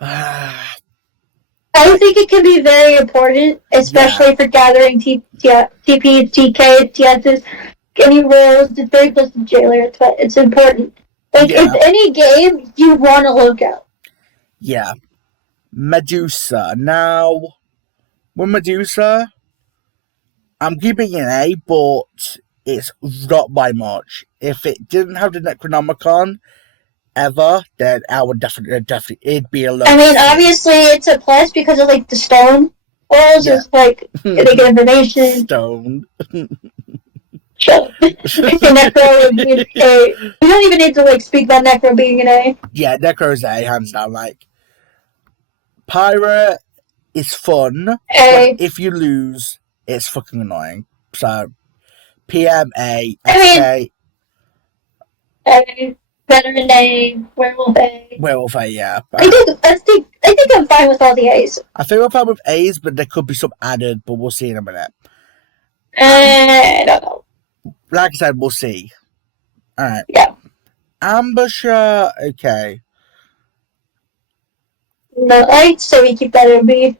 I think it can be very important, especially for gathering TPs, TK, TSs, any roles. It's very close to jailer, but it's important. Like, if any game, you want to look out. Yeah. Medusa. Now, with Medusa, I'm keeping an A, but it's not by much. If it didn't have the Necronomicon ever, then I would definitely, it'd be a low. I mean, obviously, it's a plus because of, like, the stone walls. Yeah. It's like, they get information. Stone. Shut up. Necro being A. We don't even need to, like, speak about Necro being an A. Yeah, Necro's A, hands down. Like, Pirate is fun, but if you lose, it's fucking annoying. So, PM A, SK. A, Veteran A, Werewolf A. Werewolf A, yeah. I think I'm fine with all the A's. I think we're fine with A's, but there could be some added, but we'll see in a minute. I don't know. Like I said, we'll see. Alright. Yeah. Ambusher, okay. No, I'd say we keep that in B.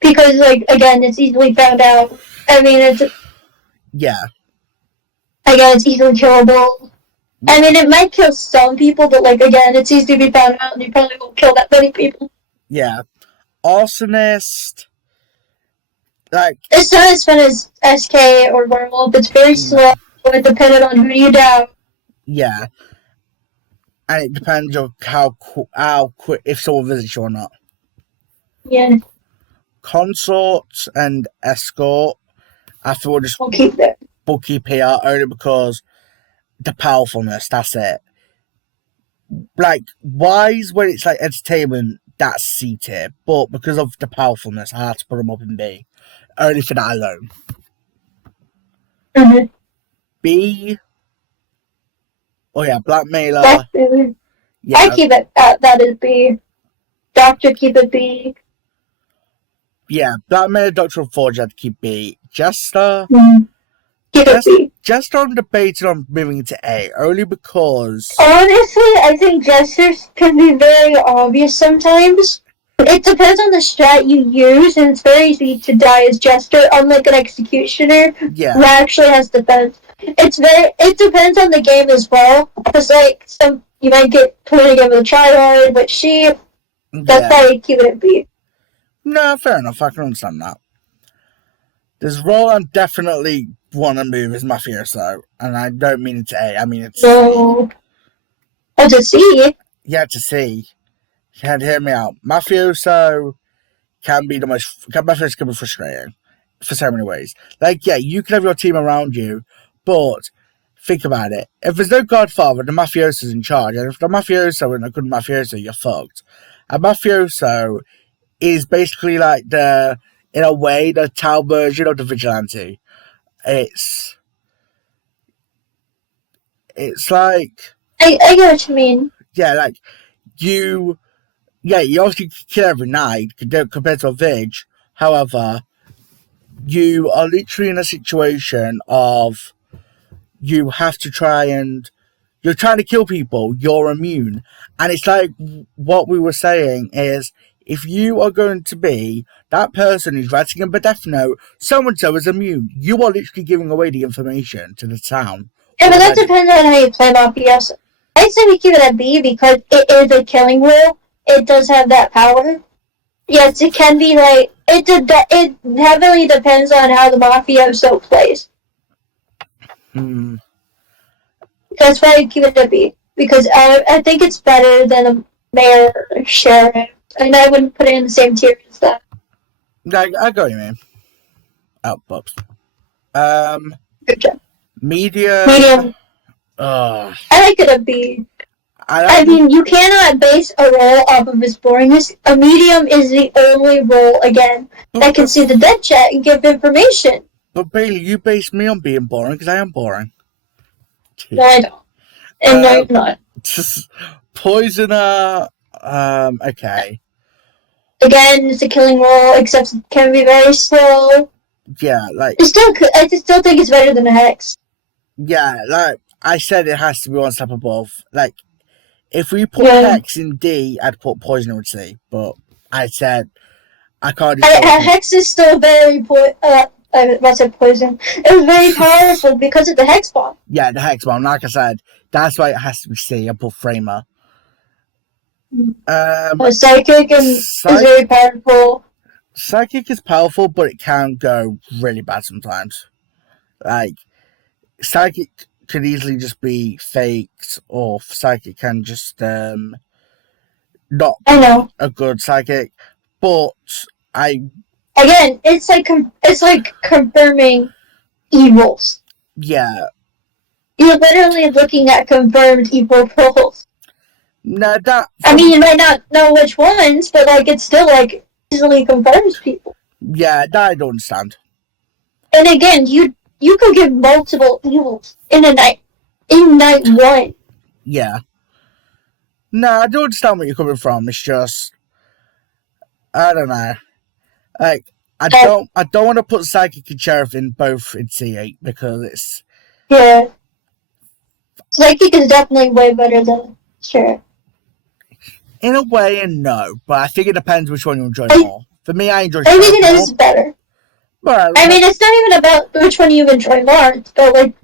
Because, like, again, it's easily found out. I mean, it's... Yeah. Again, it's easily killable. I mean, it might kill some people, but, like, again, it's easy to be found out, and you probably won't kill that many people. Yeah. Arsonist... Like... It's not as fun as SK or Werewolf. It's very slow, depending on who you down. Yeah. And it depends on how quick, if someone visits you or not. Yeah. Consort and Escort, I thought we'll just keep that. We'll keep here only because the powerfulness, that's it. Like, Wise, when it's like entertainment, that's C tier. But because of the powerfulness, I had to put them up in B. Only for that alone. Mm-hmm. B. Oh yeah, Blackmailer. Blackmailer. Yeah. I keep it that is B. Doctor, keep it B. Yeah, Blackmailer, Doctor, and Forge had to keep B. Jester. Keep it B. Jester, I'm debating on moving into A, only because... Honestly, I think Jesters can be very obvious sometimes. It depends on the strat you use, and it's very easy to die as Jester, unlike an Executioner who actually has defense. It depends on the game as well, because, like, you might get put in a game with a Tryhard, but that's why you keep it at B. No, fair enough, I can understand that. This role I definitely want to move is Mafioso, and I don't mean it to A, I mean it to C. Oh, to C? Yeah, to C. You had to hear me out. Mafioso can be Mafioso can be frustrating for so many ways. Like, yeah, you can have your team around you, but think about it. If there's no Godfather, the Mafioso's in charge, and if the Mafioso isn't a good Mafioso, you're fucked. A Mafioso is basically like in a way, the Tau version of the Vigilante. It's like... I get what you mean. Yeah, like, you obviously kill every night compared to a Vig. However, you are literally in a situation of you have to try and you're trying to kill people, you're immune. And it's like what we were saying is if you are going to be that person who's writing a death note, so and so is immune, you are literally giving away the information to the town. Yeah, but that depends on how you play Mafia. I'd say we keep it at B because it is a killing rule. It does have that power. Yes, it can be like it heavily depends on how the mafioso plays. That's why I keep it a B because I think it's better than a mayor or sheriff, and I wouldn't put it in the same tier as that. I got you, man. Outbox. Good job. Medium. I like it a B. I mean, you cannot base a role off of its boringness. A medium is the only role, again, that can see the dead chat and give information. But Bailey, you base me on being boring because I am boring. No, I don't. And no, you're not. Poisoner. Okay. Again, it's a killing role, except it can be very slow. Yeah, like I still think it's better than a hex. Yeah, like I said, it has to be one step above. Like, if we put hex in D, I'd put poisoner in C. But I said I can't. Hex is still very I said poison. It was very powerful because of the hex bomb. Yeah, the hex bomb. Like I said, that's why it has to be C above framer. Psychic is very powerful. Psychic is powerful, but it can go really bad sometimes. Like, Psychic could easily just be faked, or Psychic can just not be a good Psychic. But again, it's like confirming evils. Yeah. You're literally looking at confirmed evil roles. No, I mean, you might not know which ones, but like it still like easily confirms people. Yeah, that I don't understand. And again, you could give multiple evils in night one. Yeah. No, I don't understand where you're coming from. It's just I don't know. Like I don't want to put Psychic and Sheriff in both in C8 because it's Psychic is definitely way better than Sheriff. In a way, and no, but I think it depends which one you enjoy more. For me, I enjoy. I think it is better. Well, I mean, it's not even about which one you enjoy more, but like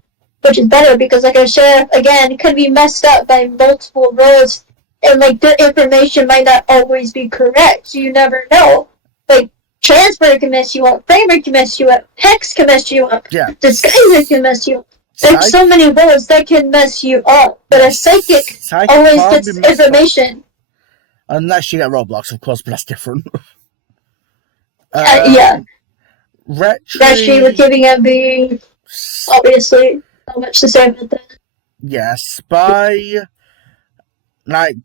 which is better because like a sheriff again could be messed up by multiple roles, and like the information might not always be correct. So you never know. Like transfer can mess you up, framer can mess you up, hex can mess you up, disguiser can mess you up. There's so many roles that can mess you up, but a psychic always gets information. Unless you get Roblox, of course, but that's different. Yeah. Retri, we're giving it B. Obviously, not much to say about that. Yeah, Spy. Like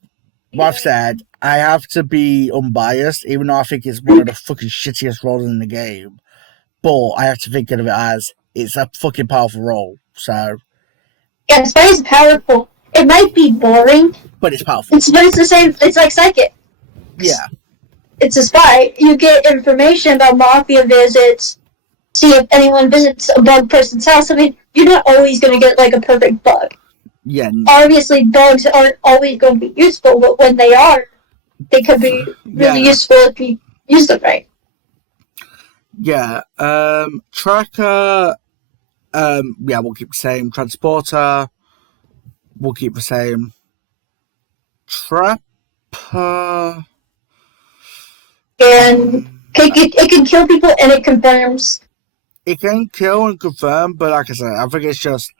what I've said, I have to be unbiased, even though I think it's one of the fucking shittiest roles in the game. But I have to think of it as it's a fucking powerful role. So. Yeah, Spy is powerful. It might be boring, but it's powerful. But it's the same. It's like Psychic. Yeah. It's a spy. You get information about mafia visits. See if anyone visits a bug person's house. I mean, you're not always going to get like a perfect bug. Yeah. Obviously, bugs aren't always going to be useful, but when they are, they could be really useful if you use them right. Yeah. Tracker. Yeah, we'll keep the same. Transporter. We'll keep the same. Trapper. And it can kill people and it confirms. It can kill and confirm, but like I said, I think it's just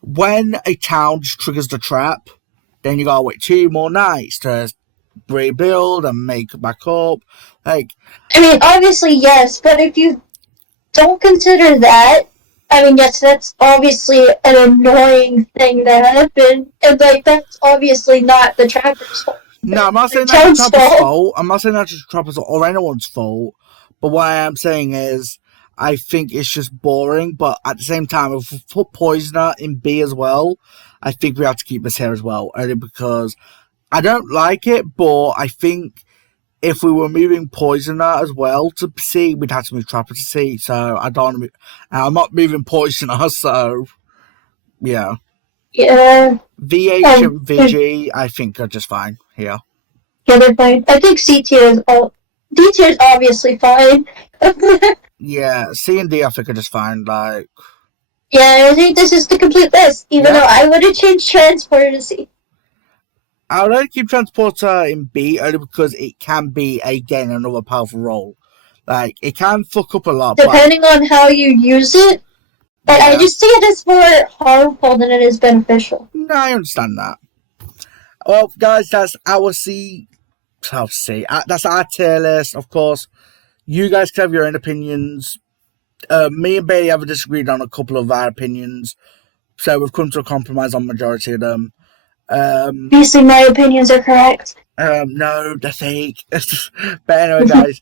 when a town just triggers the trap, then you gotta wait 2 more nights to rebuild and make it back up. Like, I mean, obviously yes, but if you don't consider that, I mean, yes, that's obviously an annoying thing that happened, and like that's obviously not the trapper's fault. No, I'm not saying that's the trapper's fault. I'm not saying that's the trapper's fault or anyone's fault. But what I am saying is, I think it's just boring. But at the same time, if we put Poisoner in B as well, I think we have to keep this here as well. Only because I don't like it, but I think if we were moving Poisoner as well to C, we'd have to move Trapper to C. So I don't want to. I'm not moving Poisoner, so yeah. Yeah. VH and VG, I think are just fine here. Yeah, they're fine. I think C tier is D tier is obviously fine. Yeah, C and D I think are just fine. Like, yeah, I think this is the complete list. Even though I would have changed Transporter to C. I would only keep Transporter in B only because it can be again another powerful role. Like, it can fuck up a lot, depending on how you use it. But I just see it as more harmful than it is beneficial. No, I understand that. Well, guys, that's our C. That's our tier list, of course. You guys can have your own opinions. Me and Bailey have disagreed on a couple of our opinions, so we've come to a compromise on majority of them. Obviously, my opinions are correct. No, they're fake. But anyway, guys,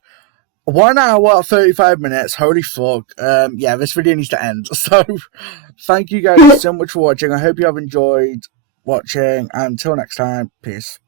1 hour 35 minutes. Holy fuck! Yeah, this video needs to end. So, thank you guys so much for watching. I hope you have enjoyed watching. Until next time, peace.